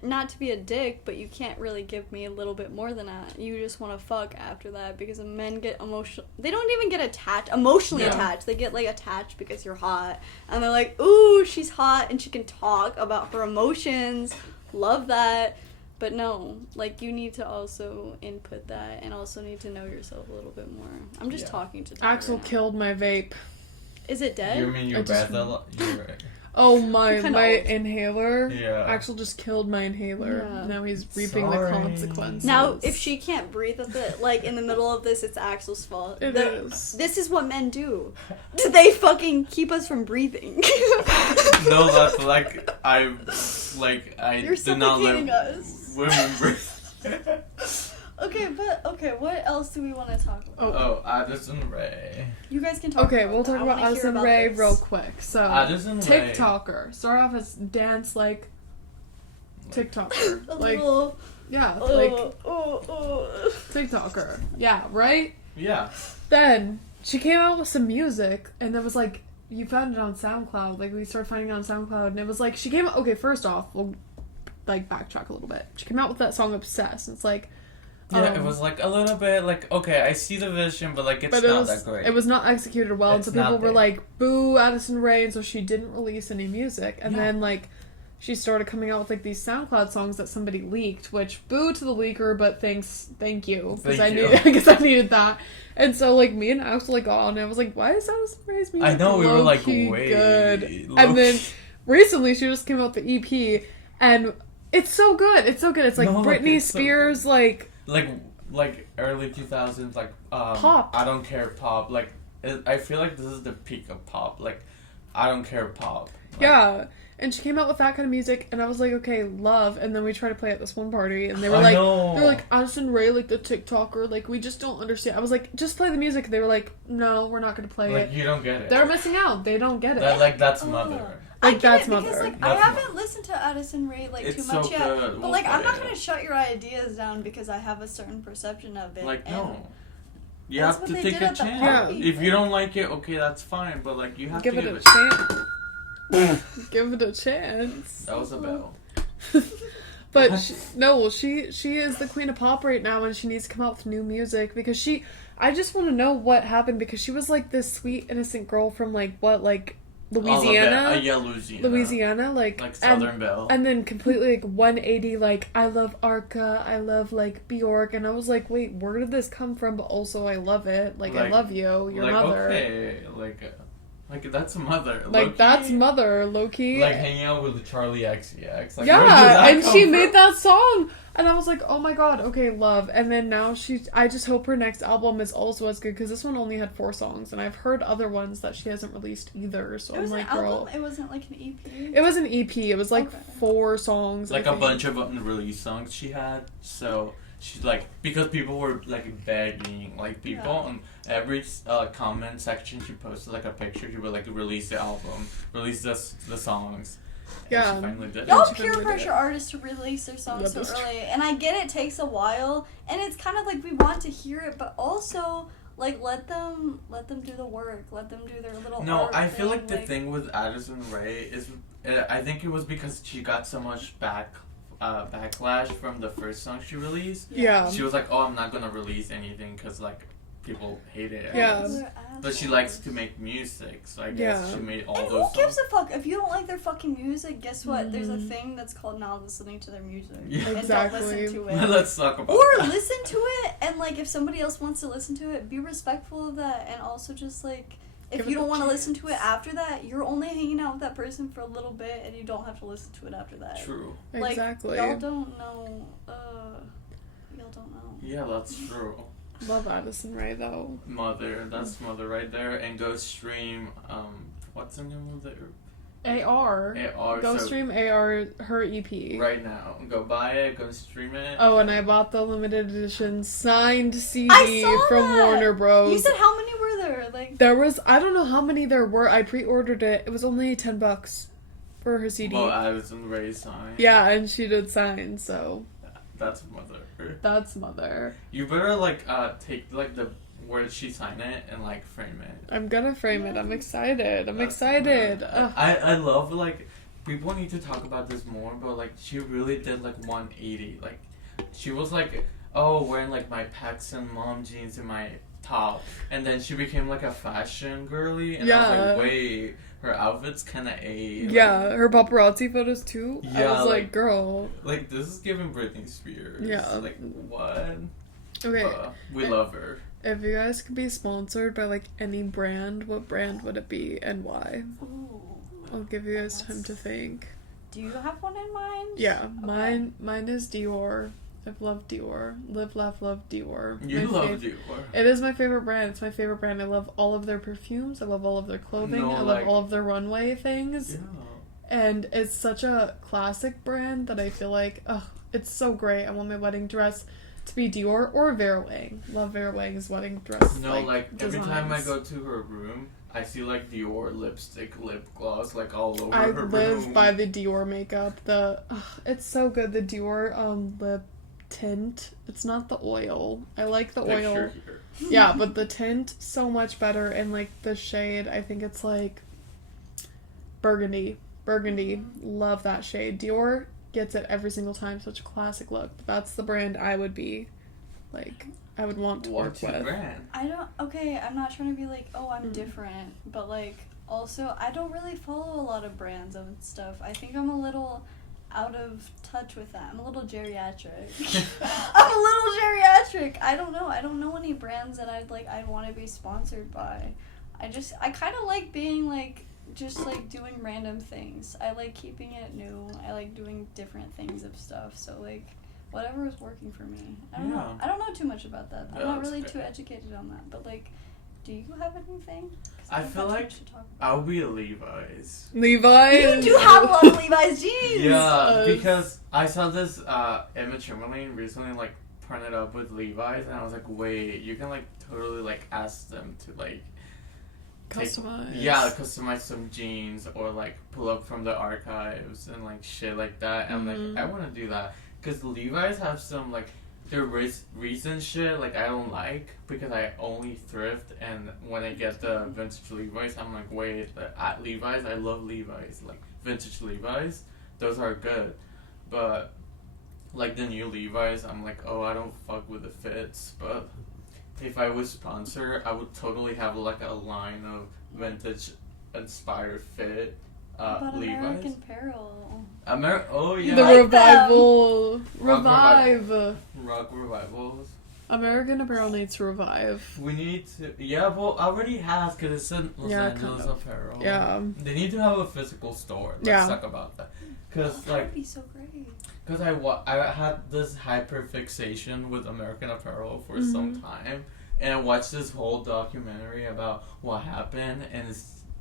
not to be a dick, but you can't really give me a little bit more than that. You just want to fuck after that, because men get emotional. They don't even get emotionally attached. They get, like, attached because you're hot. And they're like, ooh, she's hot and she can talk about her emotions. Love that. But no, like, you need to also input that and also need to know yourself a little bit more. I'm just talking to them. Axel right killed my vape. Is it dead? You mean your breath a lot? You're right. Oh, my inhaler? Yeah. Axel just killed my inhaler. Yeah. Now he's reaping the consequences. Now, if she can't breathe at the, like, in the middle of this, it's Axel's fault. It is. This is what men do. They fucking keep us from breathing. No, that's like, I You're do not let us. women breathe. Okay, what else do we want to talk about? Oh, Addison Rae. You guys can talk we'll talk about Addison Rae real quick. So, Addison Rae. TikToker. Start off as dance, like, TikToker. Like, little... yeah, like, TikToker. Yeah, right? Yeah. Then, she came out with some music, and it was like, you found it on SoundCloud. Like, we started finding it on SoundCloud, and it was like, she came out... Okay, first off, we'll, like, backtrack a little bit. She came out with that song Obsessed, and it's like... Yeah, it was like a little bit like, okay, I see the vision, but like it's not that great. It was not executed well, and so people were like, boo Addison Rae, and so she didn't release any music. And then, like, she started coming out with, like, these SoundCloud songs that somebody leaked, which, boo to the leaker, but thank you. Because I needed that. And so, like, me and Axel, like, got on, and I was like, why is Addison Rae's music I know, we were like, way good? And then, recently, she just came out with the EP, and it's so good. It's so good. It's like Britney Spears, so like early 2000s, like pop. I don't care pop. Like I feel like this is the peak of pop. Like I don't care pop. Like, yeah, and she came out with that kind of music, and I was like, okay, love. And then we tried to play at this one party, and they were like, Addison Rae, like the TikToker, like we just don't understand. I was like, just play the music. They were like, no, we're not gonna play it. Like you don't get it. They're missing out. They don't get it. That's mother. Like, that's because, mother. like, I haven't listened to Addison Rae, like, it's too much so yet. good. But, like, I'm not gonna shut your ideas down because I have a certain perception of it. Like, no. You have to take a chance. Yeah. If you don't like it, okay, that's fine. But, like, you have give to give it a chance. Give it a chance. That was a bell. But she is the queen of pop right now, and she needs to come out with new music because I just want to know what happened, because she was like this sweet innocent girl from like Louisiana. Louisiana, like Southern Belle. And then completely like 180, like I love Arca, I love like Bjork, and I was like, wait, where did this come from? But also I love it. Like I love you, your mother. Okay, like Like, that's Mother. Like, low-key. that's Mother, low-key. Like, hanging out with Charlie XCX. Like, where did Yeah, that and come she from? made that song. And I was like, oh my god, okay, love. And then now I just hope her next album is also as good, because this one only had 4 songs, and I've heard other ones that she hasn't released either, so It I'm was like, an girl. album? It wasn't like an EP? It was an EP, it was like Okay. 4 songs. Like, I a think. bunch of unreleased songs she had. So, she's like, because people were, like, begging, like, people on every comment section, she posted, like, a picture. She would, like, release the album, release the songs. And Yeah. she finally did it. Y'all she peer finally did pressure it. artists to release their songs Yeah, so that's early. And I get it takes a while, and it's kind of like we want to hear it, but also, like, let them do the work. Let them do their little No, art I feel thing, like the thing with Addison Rae is, I think it was because she got so much backlash from the first song she released. Yeah. She was like, oh, I'm not gonna release anything because, like, people hate it. I Yeah. guess. But she likes to make music, so I guess Yeah. she made all And those who gives songs. a fuck? If you don't like their fucking music, guess what? There's a Mhm. thing that's called not listening to their music. Yeah. And Exactly. don't listen to it. Let's talk about Or that. listen to it, and, like, if somebody else wants to listen to it, be respectful of that, and also just, like, if Give you it a don't want to listen to it chance. after that, you're only hanging out with that person for a little bit, and you don't have to listen to it after that. True. Like, Exactly. y'all don't know, y'all don't know. Yeah, that's true. Love Addison Rae, though. Mother, that's Mother right there. And go stream, what's the name of it? AR. AR. Go so stream AR, her EP. right now. Go buy it, go stream it. Oh, and I bought the limited edition signed CD I saw from that! Warner Bros. You said how many were there? Like, There was, I don't know how many there were. I pre-ordered it. It was only $10 for her CD. Well, Addison Rae sign. Yeah, and she did sign, so That's Mother. that's Mother. You better, like, take, like, the where she signed it and, like, frame it. I'm gonna frame it. I'm excited. I'm That's excited. Mother. Ugh. I love, like, people need to talk about this more, but, like, she really did, like, 180. Like, she was, like, oh, wearing, like, my Paxson mom jeans and my top. And then she became, like, a fashion girly. And I was Yeah. like, wait, her outfit's kind of A. Yeah, her paparazzi photos too. I Yeah, was like, like- girl. Like, this is giving Britney Spears. Yeah. Like, what? Okay, We love her. if you guys could be sponsored by like any brand, what brand would it be and why? ooh. I'll give you guys time to think. Do you have one in mind? Yeah, Okay. mine is Dior. I've loved Dior. Live, laugh, love Dior. You My love fav- Dior. It is my favorite brand. It's my favorite brand. I love all of their perfumes. I love all of their clothing. No, I love like- all of their runway things. Yeah. And it's such a classic brand that I feel like, it's so great. I want my wedding dress to be Dior or Vera Wang. Love Vera Wang's wedding dress. No, like, every time I designs. go to her room, I see, like, Dior lipstick, lip gloss, like, all over I her live room. by the Dior makeup. It's so good. The Dior lip tint. It's not the oil. I like the oil. Picture here. Yeah, but the tint so much better, and like the shade, I think it's like burgundy. Burgundy. Love that shade. Dior gets it every single time. Such a classic look. That's the brand I would be like. I would want to What's work your with. brand? I don't. Okay, I'm not trying to be like, oh, I'm Mm. different, but like, also, I don't really follow a lot of brands and stuff. I think I'm a little out of touch with that. I'm a little geriatric. I'm a little geriatric. I don't know. I don't know any brands that I'd want to be sponsored by. I kind of like being like, just like doing random things. I like keeping it new. I like doing different things of stuff. So like, whatever is working for me. I don't know. Yeah. I don't know too much about that. I'm Yeah, not that's really fair. too educated on that. But like, do you have anything? 'Cause I don't feel have too like much to talk about. I'll be a Levi's. Levi's. You do have a lot of Levi's jeans. Yeah, Yes. because I saw this Emma Chamberlain recently, like, partnered up with Levi's, and I was like, wait, you can, like, totally, like, ask them to, like, Customize. customize some jeans or, like, pull up from the archives and, like, shit like that. And I'm Mhm. like, I want to do that. Because Levi's have some, like, their recent shit, like, I don't like because I only thrift, and when I get the vintage Levi's, I'm like, wait, at Levi's, I love Levi's. Like, vintage Levi's, those are good. But, like, the new Levi's, I'm like, oh, I don't fuck with the fits. But if I was sponsor, I would totally have, like, a line of vintage inspired fit What about Levi's. American Apparel? Oh, yeah. The like revival. Rock Revive. Rock revivals. American Apparel needs to revive. We need to. Yeah, well, already has because it's in Los Angeles kind of. Apparel. Yeah. They need to have a physical store. Let's talk about that. Because that would be so great. Because I had this hyper fixation with American Apparel for some time, and I watched this whole documentary about what happened,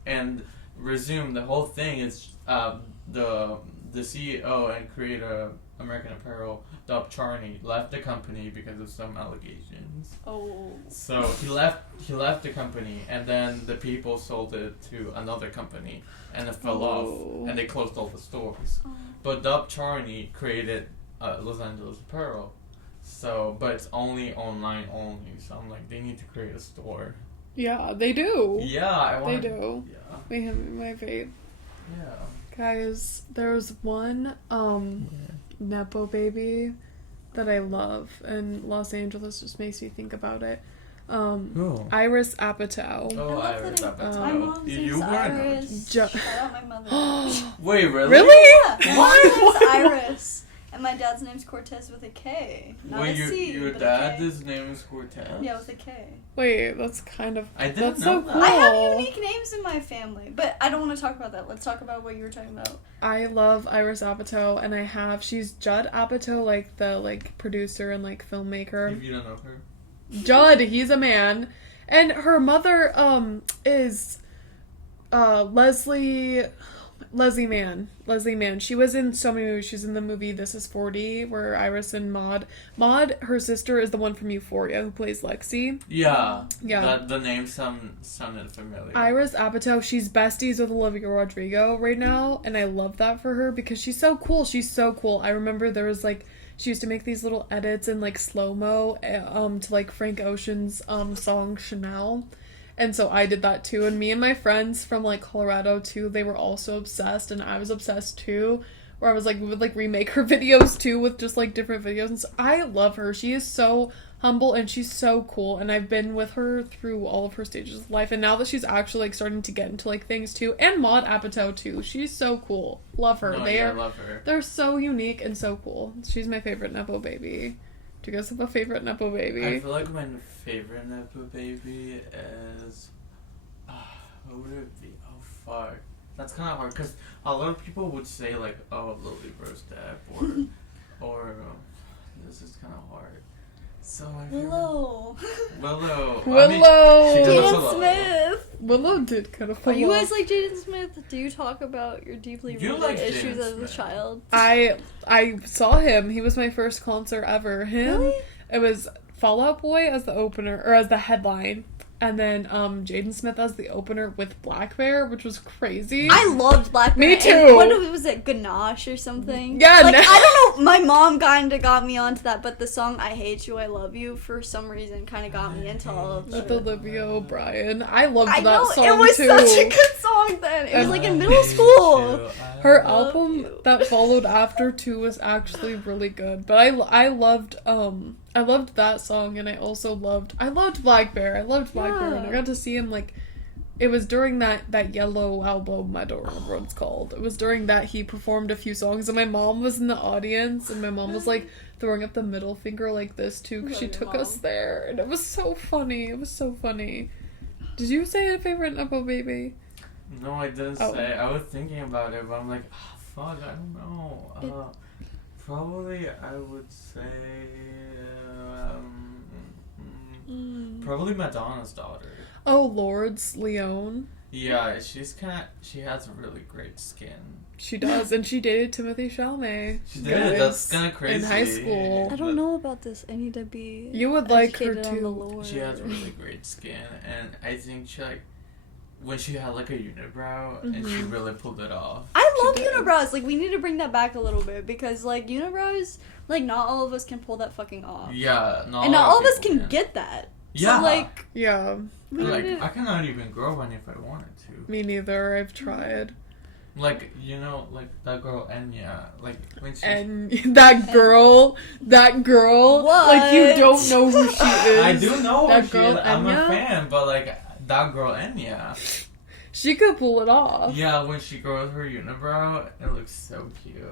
and resume the whole thing is the CEO and creator of American Apparel, Dub Charney, left the company because of some allegations. Oh. So he left the company, and then the people sold it to another company, and it fell off, and they closed all the stores. Oh. But Dub Charney created Los Angeles Apparel, so but it's only online only. So I'm like, they need to create a store. Yeah, they do. Yeah, They do. Yeah. We have my vape. Yeah. Guys, there's one Nepo baby that I love, and Los Angeles just makes me think about it. Iris Apatow. Oh, I love Iris that Apatow. my mom's name's Iris. Ju- Shout out my mother. Wait, really? Really? Yeah, my mom's name's Iris. And my dad's name's Cortez with a K. Not Wait, a C, your but a K. dad's name is Cortez? Yeah, with a K. Wait, that's kind of... I didn't that's know so that. cool. I have unique names in my family, but I don't want to talk about that. Let's talk about what you were talking about. I love Iris Apatow, and she's Judd Apatow, like, the, like, producer and, like, filmmaker. If you don't know her. Judd, he's a man. And her mother, is, Leslie Mann. She was in so many movies. She's in the movie This Is 40, where Iris and Maud, her sister, is the one from Euphoria who plays Lexi. Yeah. Yeah. The name sounded familiar. Iris Apatow, she's besties with Olivia Rodrigo right now, and I love that for her because she's so cool. She's so cool. I remember there was, like, she used to make these little edits in, like, slow-mo, to, like, Frank Ocean's, song Chanel. And so I did that too, and me and my friends from, like, Colorado too, they were also obsessed, and I was obsessed too, where I was like, we would, like, remake her videos too with just, like, different videos, and so I love her. She is so humble, and she's so cool, and I've been with her through all of her stages of life, and now that she's actually, like, starting to get into, like, things too, and Maud Apatow too, she's so cool. Love her. I love her. They're so unique and so cool. She's my favorite Nepo baby. Do you guys have a favorite Nepo baby? I feel like my favorite Nepo baby is... what would it be? Oh, fuck. That's kind of hard, because a lot of people would say, like, oh, Lily Rostep, or this is kind of hard. So Willow. Willow. Willow. Jaden Smith. Willow did kind of Are fall you off. guys like Jaden Smith? Do you talk about your deeply You rooted like issues Jaden as a Smith. child? I saw him. He was my first concert ever. Really? It was Fall Out Boy as the opener, or as the headline. And then Jaden Smith as the opener with Black Bear, which was crazy. I loved Black Me Bear. too. And what was it, Ganache or something? Yeah, like, no- I don't know. My mom kinda got me onto that, but the song "I Hate You, I Love You" for some reason kind of got me into all of With that. Olivia O'Brien. I loved I that know song it was too. such a good song then. It was like in middle hate school. you, I Her love album you. that followed after too was actually really good. But I loved that song, and I loved Black Bear. I loved Black Bear, and I got to see him, like, it was during that Yellow album, I don't remember what it's called. It was during that he performed a few songs, and my mom was in the audience, and my mom was, like, throwing up the middle finger like this too, because she Love your took us mom. there, and it was so funny. It was so funny. Did you say a favorite Nepo baby? No, I didn't Oh. say. I was thinking about it, but I'm like, fuck, I don't know. Probably I would say, probably Madonna's daughter. Oh, Lords Leone. Yeah, she has really great skin. She does, and she dated Timothy Chalamet. She did. That's kind of crazy. In high school. I don't know about this. I need to be. You would like her educated on the too. lore. She has really great skin, and I think she when she had like a unibrow, and she Mhm. really pulled it off. I love She did. unibrows. Like, we need to bring that back a little bit because, like, unibrows, like, not all of us can pull that fucking off. Yeah, and not all of us people can get that. Yeah, So, like, Yeah, we like need to... I cannot even grow one if I wanted to. me neither. I've tried. Like, you know, like that girl Enya, like when she. And that girl, What? like, you don't know who she is. I do know That her. girl I'm Enya? a fan, but like that girl Enya. She could pull it off. Yeah, when she grows her unibrow, it looks so cute.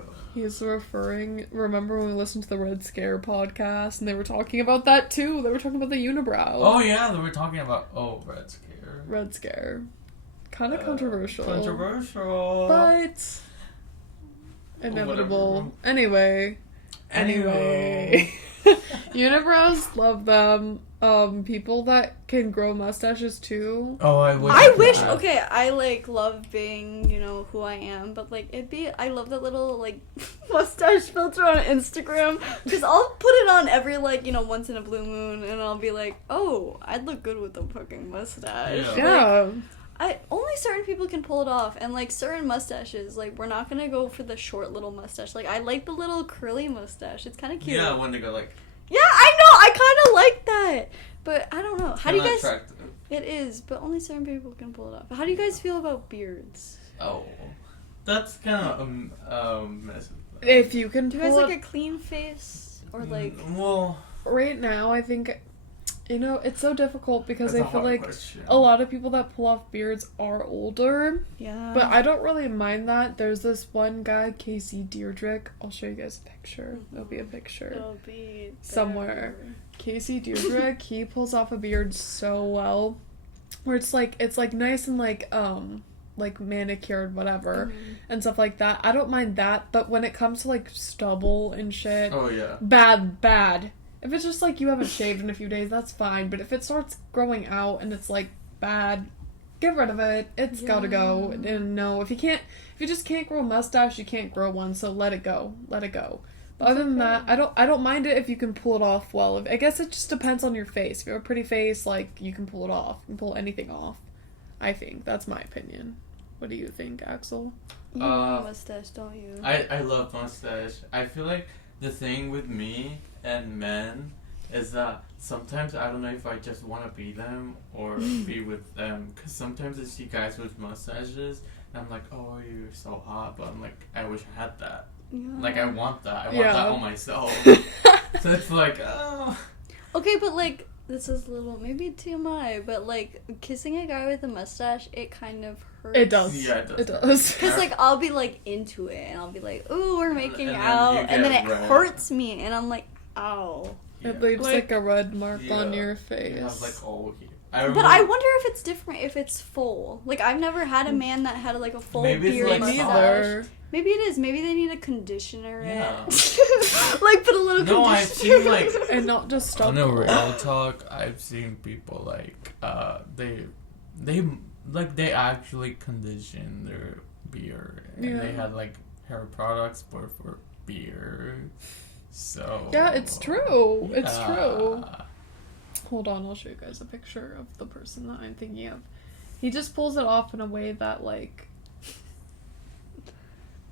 Remember when we listened to the Red Scare podcast and they were talking about that too? They were talking about the unibrow. Oh yeah, they were talking about Red Scare. Red Scare. Kind of controversial. Controversial. But inevitable. Anyway. Unibrows, love them. People that can grow mustaches too. Oh, I wish. Okay, I like love being, who I am, but like I love that little like mustache filter on Instagram because I'll put it on every like once in a blue moon, and I'll be like, oh, I'd look good with a fucking mustache. Yeah. Only certain people can pull it off, and like certain mustaches, like we're not gonna go for the short little mustache. Like I like the little curly mustache. It's kind of cute. Yeah, when they go like. Yeah, I know. I kind of like that, but I don't know. How do you guys? Attractive. It is, but only certain people can pull it off. How do you guys feel about beards? Oh, that's kind of messy. If you can Do you guys like a clean face or like? Well, right now, I think. It's so difficult because that's I feel like question. a lot of people that pull off beards are older. Yeah. But I don't really mind that. There's this one guy, Casey Deirdrick. I'll show you guys a picture. There'll be a picture. It'll be there. Somewhere. Casey Deirdrick, he pulls off a beard so well. Where it's like nice and like manicured, whatever, and stuff like that. I don't mind that, but when it comes to like stubble and shit, oh yeah, bad. If it's just like you haven't shaved in a few days, that's fine. But if it starts growing out and it's like bad, get rid of it. It's gotta go. And no, if you just can't grow a mustache, you can't grow one. So let it go. But other than that, I don't mind it if you can pull it off well. I guess it just depends on your face. If you have a pretty face, like you can pull it off. You can pull anything off. I think that's my opinion. What do you think, Axel? You love mustache, don't you? I love mustache. I feel like the thing with me and men is that sometimes I don't know if I just want to be them or be with them, because sometimes I see guys with mustaches and I'm like, oh, you're so hot, but I'm like, I wish I had that. Yeah. Like I want that on myself. So it's like, oh. Okay, but like this is a little maybe TMI, but like kissing a guy with a mustache, it kind of hurts. It does. Yeah, it does. It does. Because like I'll be like into it and I'll be like, ooh, we're making And then out, you and then get it red. hurts me, and I'm like, ow. It leaves like a red mark on your You face. have like But I wonder if it's different if it's full. Like I've never had a man that had like a full Maybe it's beard like mustache. neither. Maybe it is. Maybe they need a conditioner. Yeah. Like put a little No, conditioner. I've seen like And not just stubble. on a real talk, I've seen people like they actually condition their beard and they had like hair products for beard. So Yeah, it's true. It's yeah. true. Hold on, I'll show you guys a picture of the person that I'm thinking of. He just pulls it off in a way that like...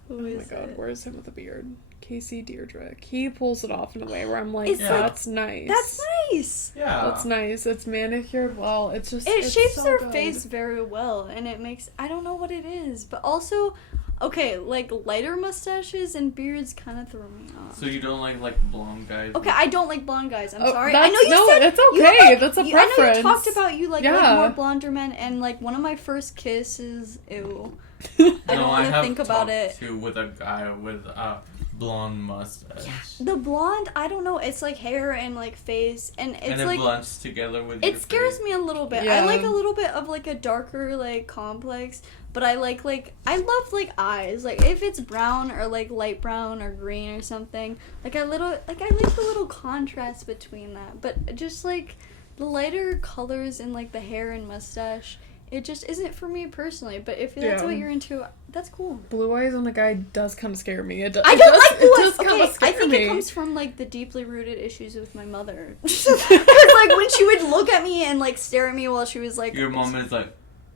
Who oh my is god, it? where's him with the beard? Casey Deirdrick. He pulls it off in a way where I'm like, It's that's nice. That's nice. Yeah. That's nice. It's manicured well. It's just... It it's shapes so their good. face very well, and it makes... I don't know what it is, but also... Okay, like, lighter mustaches and beards kind of throw me off. So you don't like blonde guys? Okay, I don't like blonde guys. I'm Oh, sorry. that's- I know you no, said... it's you okay. like- That's a I know you preference. talked about you like Yeah. more blonder men, and, like, one of my first kisses... Ew. No, I don't want to have think about talked it. to with a guy with a blonde mustache. The blonde, I don't know, it's like hair and like face, and it's And it like blends together with your it scares face. me a little bit. Yeah. I like a little bit of like a darker like complex, but I like I love like eyes. Like if it's brown or like light brown or green or something, like I like the little contrast between that. But just like the lighter colors in like the hair and mustache, it just isn't for me personally. But if that's Yeah. what you're into, that's cool. Blue eyes on a guy does kind of scare me. It does, I it don't does, like blue it eyes. does kind Okay, of scare I think me. it comes from like the deeply rooted issues with my mother. Because like when she would look at me and like stare at me while she was like, Your mom is like,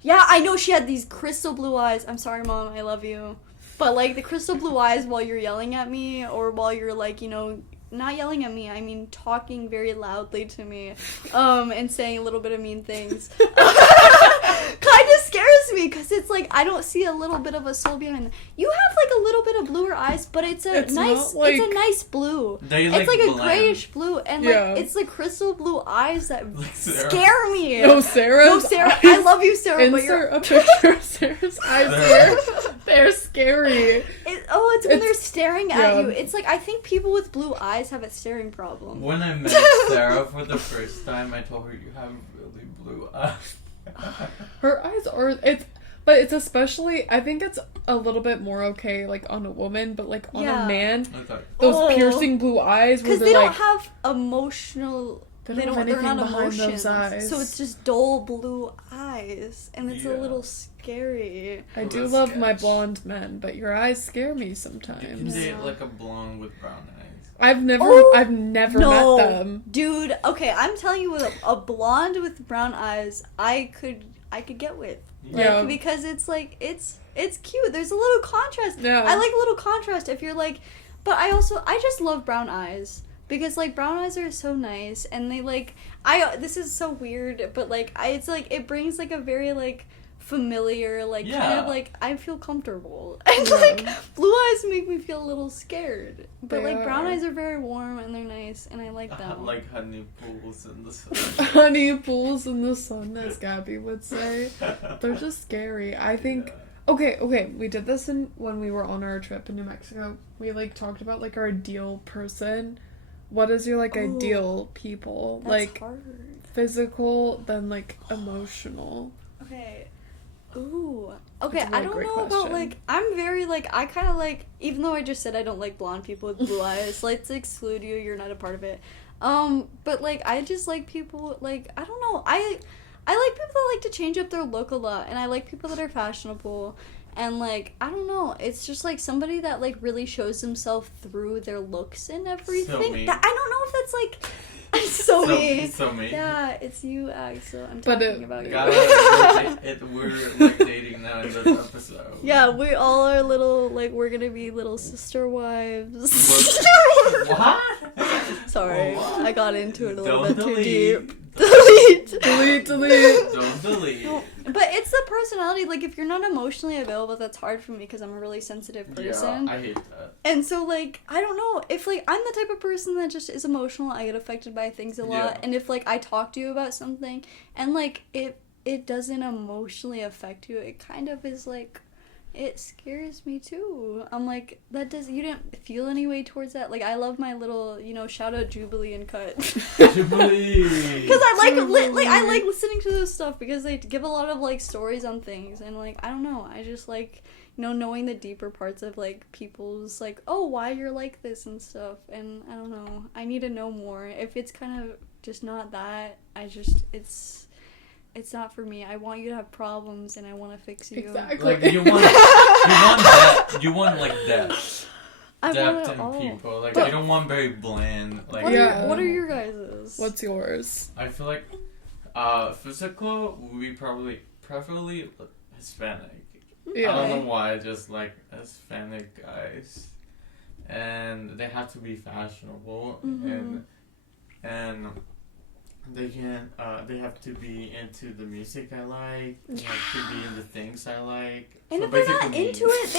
yeah, I know she had these crystal blue eyes. I'm sorry, Mom, I love you. But like the crystal blue eyes while you're yelling at me, or while you're like, you know, not yelling at me, I mean talking very loudly to me, and saying a little bit of mean things, kind of scares me, because it's like I don't see a little bit of a soul behind that. You have like a little bit of bluer eyes, but it's a It's nice, not, like- it's a nice blue. They It's like a bland. grayish blue, and Yeah. like it's the crystal blue eyes that Like Sarah. scare me. No, Sarah. No, Sarah. I love you, Sarah, but you're. Insert a picture of Sarah's eyes here. They're scary. It's when they're staring at yeah. you. It's like I think people with blue eyes have a staring problem. When I met Sarah for the first time, I told her you have really blue eyes. Her eyes are but it's especially, I think it's a little bit more okay like on a woman, but like on Yeah. a man, Okay. those piercing blue eyes where Because they're they don't like have emotional. they They're don't have anything not behind emotions. those eyes. So it's just dull blue eyes, and it's a Yeah. little scary. I do That's love my sketch. blonde men, but your eyes scare me You can sometimes. date Yeah. like a blonde with brown eyes. I've never Oh, met No, them. dude. Okay, I'm telling you, with a blonde with brown eyes, I could get with. Like, Yeah. because it's like it's cute. There's a little contrast. Yeah. I like a little contrast if you're like, but I just love brown eyes because like brown eyes are so nice and they like this is so weird, but like it's like it brings like a very like familiar like kind Yeah. of like I feel comfortable and Yeah. like blue eyes make me feel a little scared, but They like brown are. eyes are very warm and they're nice and I like them. Like honey pools in the sun. Honey pools in the sun, as Gabby would say. They're just scary. I think. Okay, we did this when we were on our trip in New Mexico. We like talked about like our ideal person. What is your like Ooh. ideal people? That's like hard. physical, then like emotional. Okay. Ooh. Okay, That's a really I don't great know about question. like I'm very like I kind of like even though I just said I don't like blonde people with blue eyes, let's exclude you. You're not a part of it. But like I just like people like I don't know. I like people that like to change up their look a lot, and I like people that are fashionable. And like I don't know, it's just like somebody that like really shows themselves through their looks and everything. me. That, I don't know if that's like so me. So me. Yeah, it's you, Axel. I'm But talking about you. We're like dating now in this episode. Yeah, we all are little, like, we're gonna be little sister wives. What? Sorry, Oh, I got into it a little Don't bit too delete. deep. Delete. Delete. Don't delete. But it's the personality, like, if you're not emotionally available, that's hard for me because I'm a really sensitive person. Yeah, I hate that. And so, like, I don't know, if, like, I'm the type of person that just is emotional, I get affected by things a lot, Yeah. and if, like, I talk to you about something, and, like, it doesn't emotionally affect you, it kind of is, like, it scares me, too. I'm like, you didn't feel any way towards that? Like, I love my little, shout out Jubilee and Cut. Jubilee. Because I like listening to those stuff because they give a lot of, like, stories on things, and, like, I don't know, I just, like, knowing the deeper parts of, like, people's, like, oh, why you're like this and stuff, and I don't know, I need to know more. If it's kind of just not that, it's not for me. I want you to have problems, and I want to fix you. Exactly. Like you want like depth. I want Depth it in all. people. Like But- you don't want very bland. Like Yeah. What are your guys's? What's yours? I feel like physical would be preferably Hispanic. Yeah. I don't know why, I just like Hispanic guys. And they have to be fashionable Mhm. and they have to be into the music I like. They have to be in the things I like. And So if they're not basically- into it,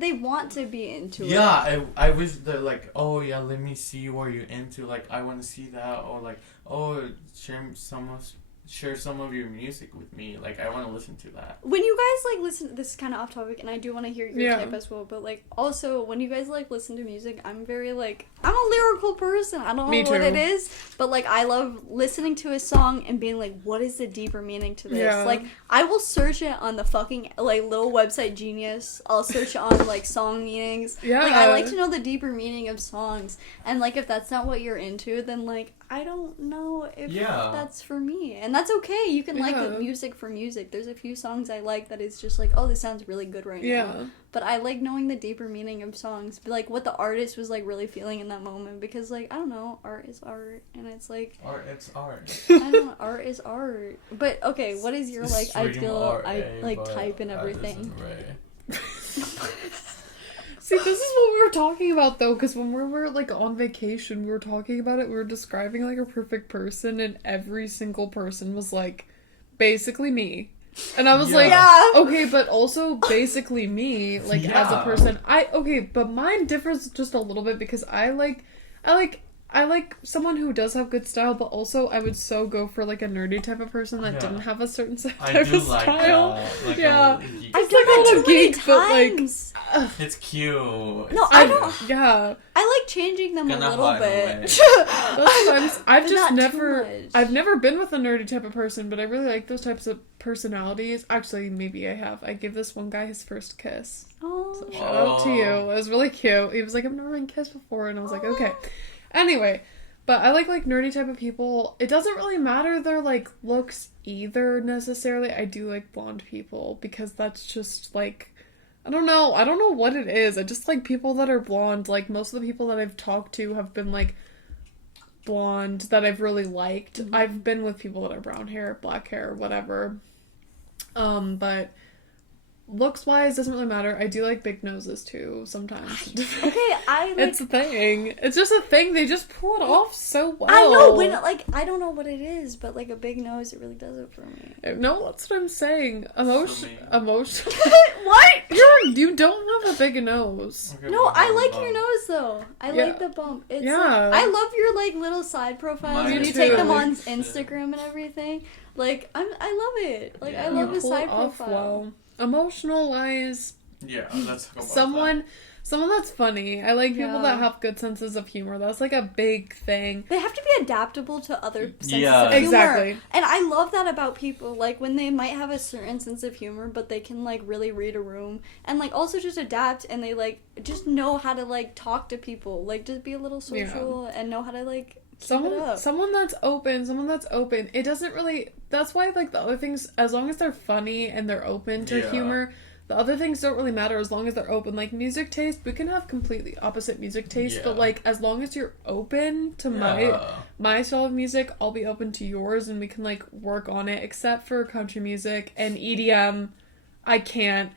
they want to be into it. Yeah, I wish they're like, oh yeah, let me see what you're into. Like I want to see that, or like, oh share some of your music with me. Like I want to listen to that. When you guys like listen, this is kind of off topic, and I do want to hear your Yeah. type as well. But like also when you guys like listen to music, I'm very like I'm a lyrical person. I don't Me know what too. it is, but like I love listening to a song and being like, what is the deeper meaning to this? Yeah. Like I will search it on the fucking like little website Genius. I'll search it on like song meanings. Yeah. Like I like to know the deeper meaning of songs, and like if that's not what you're into, then like I don't know if Yeah. that's for me, and that's okay. You can like Yeah. music for music. There's a few songs I like that is just like, oh, this sounds really good right now. Yeah. But I like knowing the deeper meaning of songs, like what the artist was like really feeling in that moment, because like I don't know, art is art, and it's like Art, it's art. I don't know, art is art. But okay, what is your like Stream ideal RA like by type and everything? Addison Rae. See, this is what we were talking about, though, because when we were, like, on vacation, we were talking about it, we were describing, like, a perfect person, and every single person was, like, basically me. And I was Yeah. like, Yeah. okay, but also basically me, like as a Yeah. person, but mine differs just a little bit because I like someone who does have good style, but also I would so go for like a nerdy type of person that Yeah. didn't have a certain type I do of like style. that. Like Yeah. I've It's done like a that little too many geek, but, like, times. It's cute. No, I I don't. Yeah, I like changing them Gonna a little hide bit. away. sometimes I've But just not too never, much. I've never been with a nerdy type of person, but I really like those types of personalities. Actually, maybe I have. I gave this one guy his first kiss. Oh. So shout out to you. Aw. It was really cute. He was like, I've never been kissed before, and I was like, okay. Anyway, but I like nerdy type of people. It doesn't really matter their like looks either necessarily. I do like blonde people because that's just like, I don't know what it is. I just like people that are blonde. Like most of the people that I've talked to have been like blonde that I've really liked. Mm-hmm. I've been with people that are brown hair, black hair, whatever. But looks wise doesn't really matter. I do like big noses too sometimes. Okay, I like. It's a thing. It's just a thing. They just pull it off so well. I know when like I don't know what it is, but like a big nose, it really does it for me. No, that's what I'm saying. So Emotion. What? You don't have a big nose. Okay, No, well, I like well, your nose though. I Yeah. like the bump. It's Yeah. like, I love your like little side profiles Mine when you too. take them on Shit. Instagram and everything. Like I love it. Like I Yeah. love You the pull side it off profile. well. Emotional wise, Yeah, let's talk about someone that's funny. I like people Yeah. that have good senses of humor. That's like a big thing. They have to be adaptable to other senses Yeah. of humor. Exactly. And I love that about people, like when they might have a certain sense of humor, but they can like really read a room and like also just adapt and they like just know how to like talk to people, like just be a little social and know how to like keep it up. Someone that's open. It doesn't really, that's why like the other things, as long as they're funny and they're open to Yeah. humor, the other things don't really matter as long as they're open. Like music taste, we can have completely opposite music taste, but Yeah. like as long as you're open to my style of music, I'll be open to yours and we can like work on it, except for country music and EDM. I can't.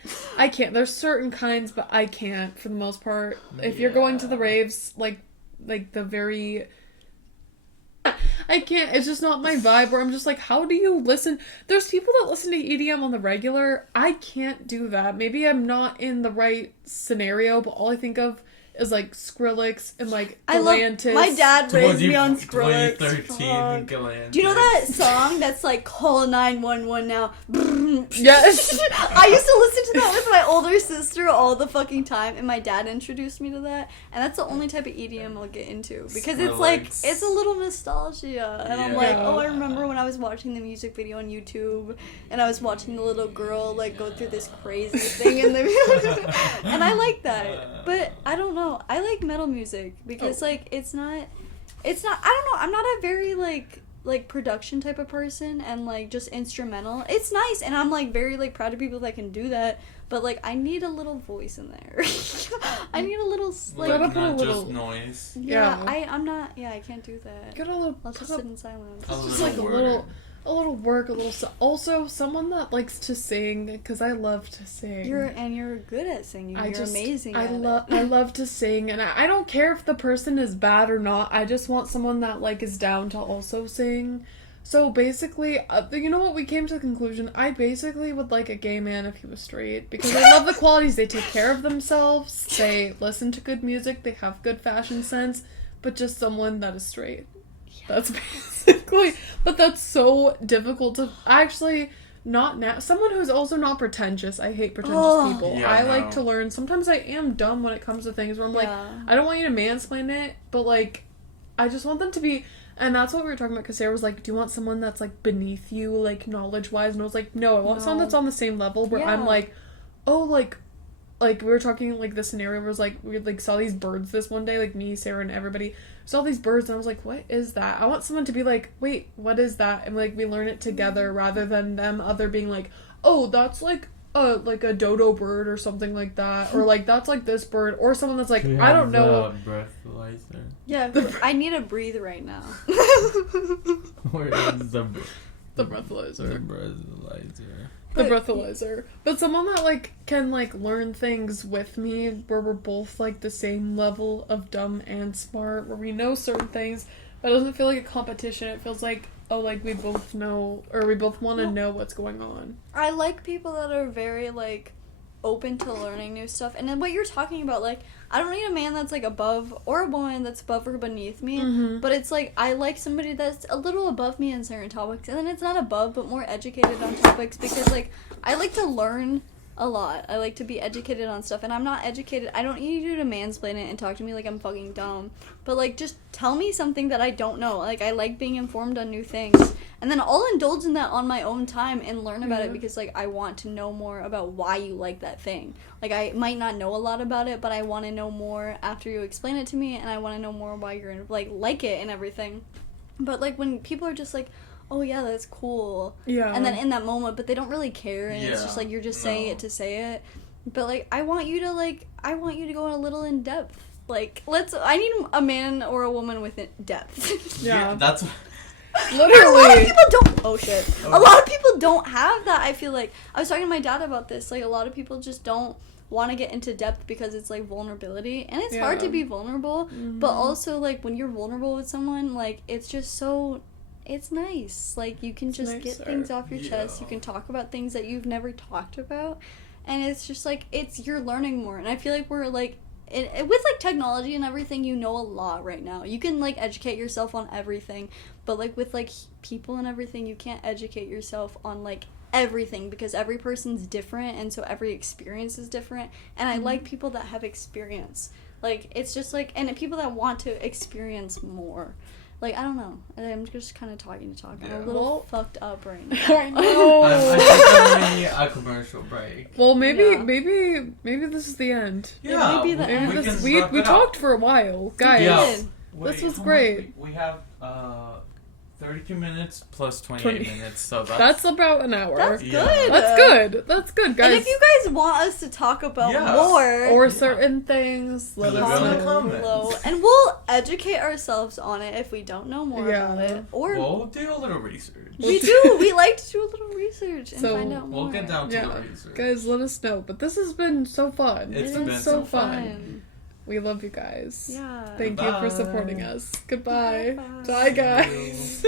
There's certain kinds, but I can't for the most part. If you're going to the raves, like the very, I can't. It's just not my vibe. Where I'm just like, how do you listen? There's people that listen to EDM on the regular. I can't do that. Maybe I'm not in the right scenario, but all I think of is like Skrillex and like I love Galantis. my dad raised me on 2013 Skrillex. Fuck. Galantis. Do you know that song that's like call 911 now? Yes. I used to listen to that with my older sister all the fucking time, and my dad introduced me to that, and that's the only type of EDM I'll get into because it's like Skrillex. it's a little nostalgia, and I'm like, Yeah. oh, I remember when I was watching the music video on YouTube, and I was watching the little girl like go through this crazy thing in the and I like that, but I don't know. I like metal music because like it's not I don't know, I'm not a very like production type of person and like just instrumental. It's nice and I'm like very like proud of people that can do that, but like I need a little voice in there. I need a little Like, Gotta like put a not little- just noise. yeah, Yeah. I'm not I can't do that. Get a little. I'll just sit in silence. A Just little like word. a little work, a little. Also, someone that likes to sing because I love to sing. You're good at singing. You're amazing at it. I love to sing, and I don't care if the person is bad or not. I just want someone that like is down to also sing. So basically, you know what? We came to the conclusion. I basically would like a gay man if he was straight because I love the qualities. They take care of themselves. They listen to good music. They have good fashion sense. But just someone that is straight. That's basically. But that's so difficult to actually. Not now. Someone who's also not pretentious. I hate pretentious people. Yeah, I no. like to learn. Sometimes I am dumb when it comes to things where I'm like, Yeah. I don't want you to mansplain it, but like, I just want them to be. And that's what we were talking about because Sarah was like, do you want someone that's like beneath you, like knowledge wise? And I was like, no, I want someone No. that's on the same level where I'm Yeah. like, oh, like we were talking like the scenario was like we like saw these birds this one day, like me, Sarah, and everybody saw these birds, and I was like, what is that? I want someone to be like, wait, what is that? And like we learn it together rather than them other being like, oh, that's like a dodo bird or something like that, or like that's like this bird, or someone that's like, Do you I have don't know. the breathalyzer? Yeah, I need to breathe right now. Where is the The breathalyzer. breathalyzer? The But- breathalyzer. But someone that, like, can, like, learn things with me where we're both, like, the same level of dumb and smart, where we know certain things, but it doesn't feel like a competition. It feels like oh, like, we both know, or we both want to know what's going on. I like people that are very, like, open to learning new stuff. And then what you're talking about, like, I don't need a man that's, like, above, or a woman that's above or beneath me, but it's, like, I like somebody that's a little above me in certain topics, and then it's not above, but more educated on topics, because, like, I like to learn a lot. I like to be educated on stuff, and I'm not educated. I don't need you to mansplain it and talk to me like I'm fucking dumb, but, like, just tell me something that I don't know. Like, I like being informed on new things, and then I'll indulge in that on my own time and learn about it, because, like, I want to know more about why you like that thing. Like, I might not know a lot about it, but I want to know more after you explain it to me, and I want to know more why you're, like it and everything. But, like, when people are just like, oh yeah, that's cool. Yeah. And then in that moment, but they don't really care, and it's just like you're just saying it to say it. But, like, I want you to go a little in depth. Like, I need a man or a woman with depth. Yeah, that's literally. A lot of people don't. Oh shit. A lot of people don't have that. I feel like I was talking to my dad about this. Like, a lot of people just don't want to get into depth because it's, like, vulnerability, and it's hard to be vulnerable. But also, like, when you're vulnerable with someone, like, it's just so. It's nice. Like, you can just get things off your chest. You can talk about things that you've never talked about. And it's just, like, you're learning more. And I feel like we're, like, with, like, technology and everything, you know a lot right now. You can, like, educate yourself on everything. But, like, with, like, people and everything, you can't educate yourself on, like, everything. Because every person's different. And so every experience is different. And I like people that have experience. Like, it's just, like, and people that want to experience more. Like, I don't know. I'm just kind of talking to talk. I'm a little fucked up right now. I know. I think I need a commercial break. Well, maybe this is the end. Yeah, maybe the end. We talked for a while, guys. Yeah. This was great. We have 32 minutes plus 28 minutes, so that's about an hour. That's good. That's good, guys. And if you guys want us to talk about more or certain things, let us know in the comments. And we'll educate ourselves on it if we don't know more about it. Or we'll do a little research. We do. We like to do a little research and find out more. We'll get down to the research. Guys, let us know. But this has been so fun. It's been so fun. We love you guys. Yeah. Thank you for supporting us. Goodbye. Bye guys.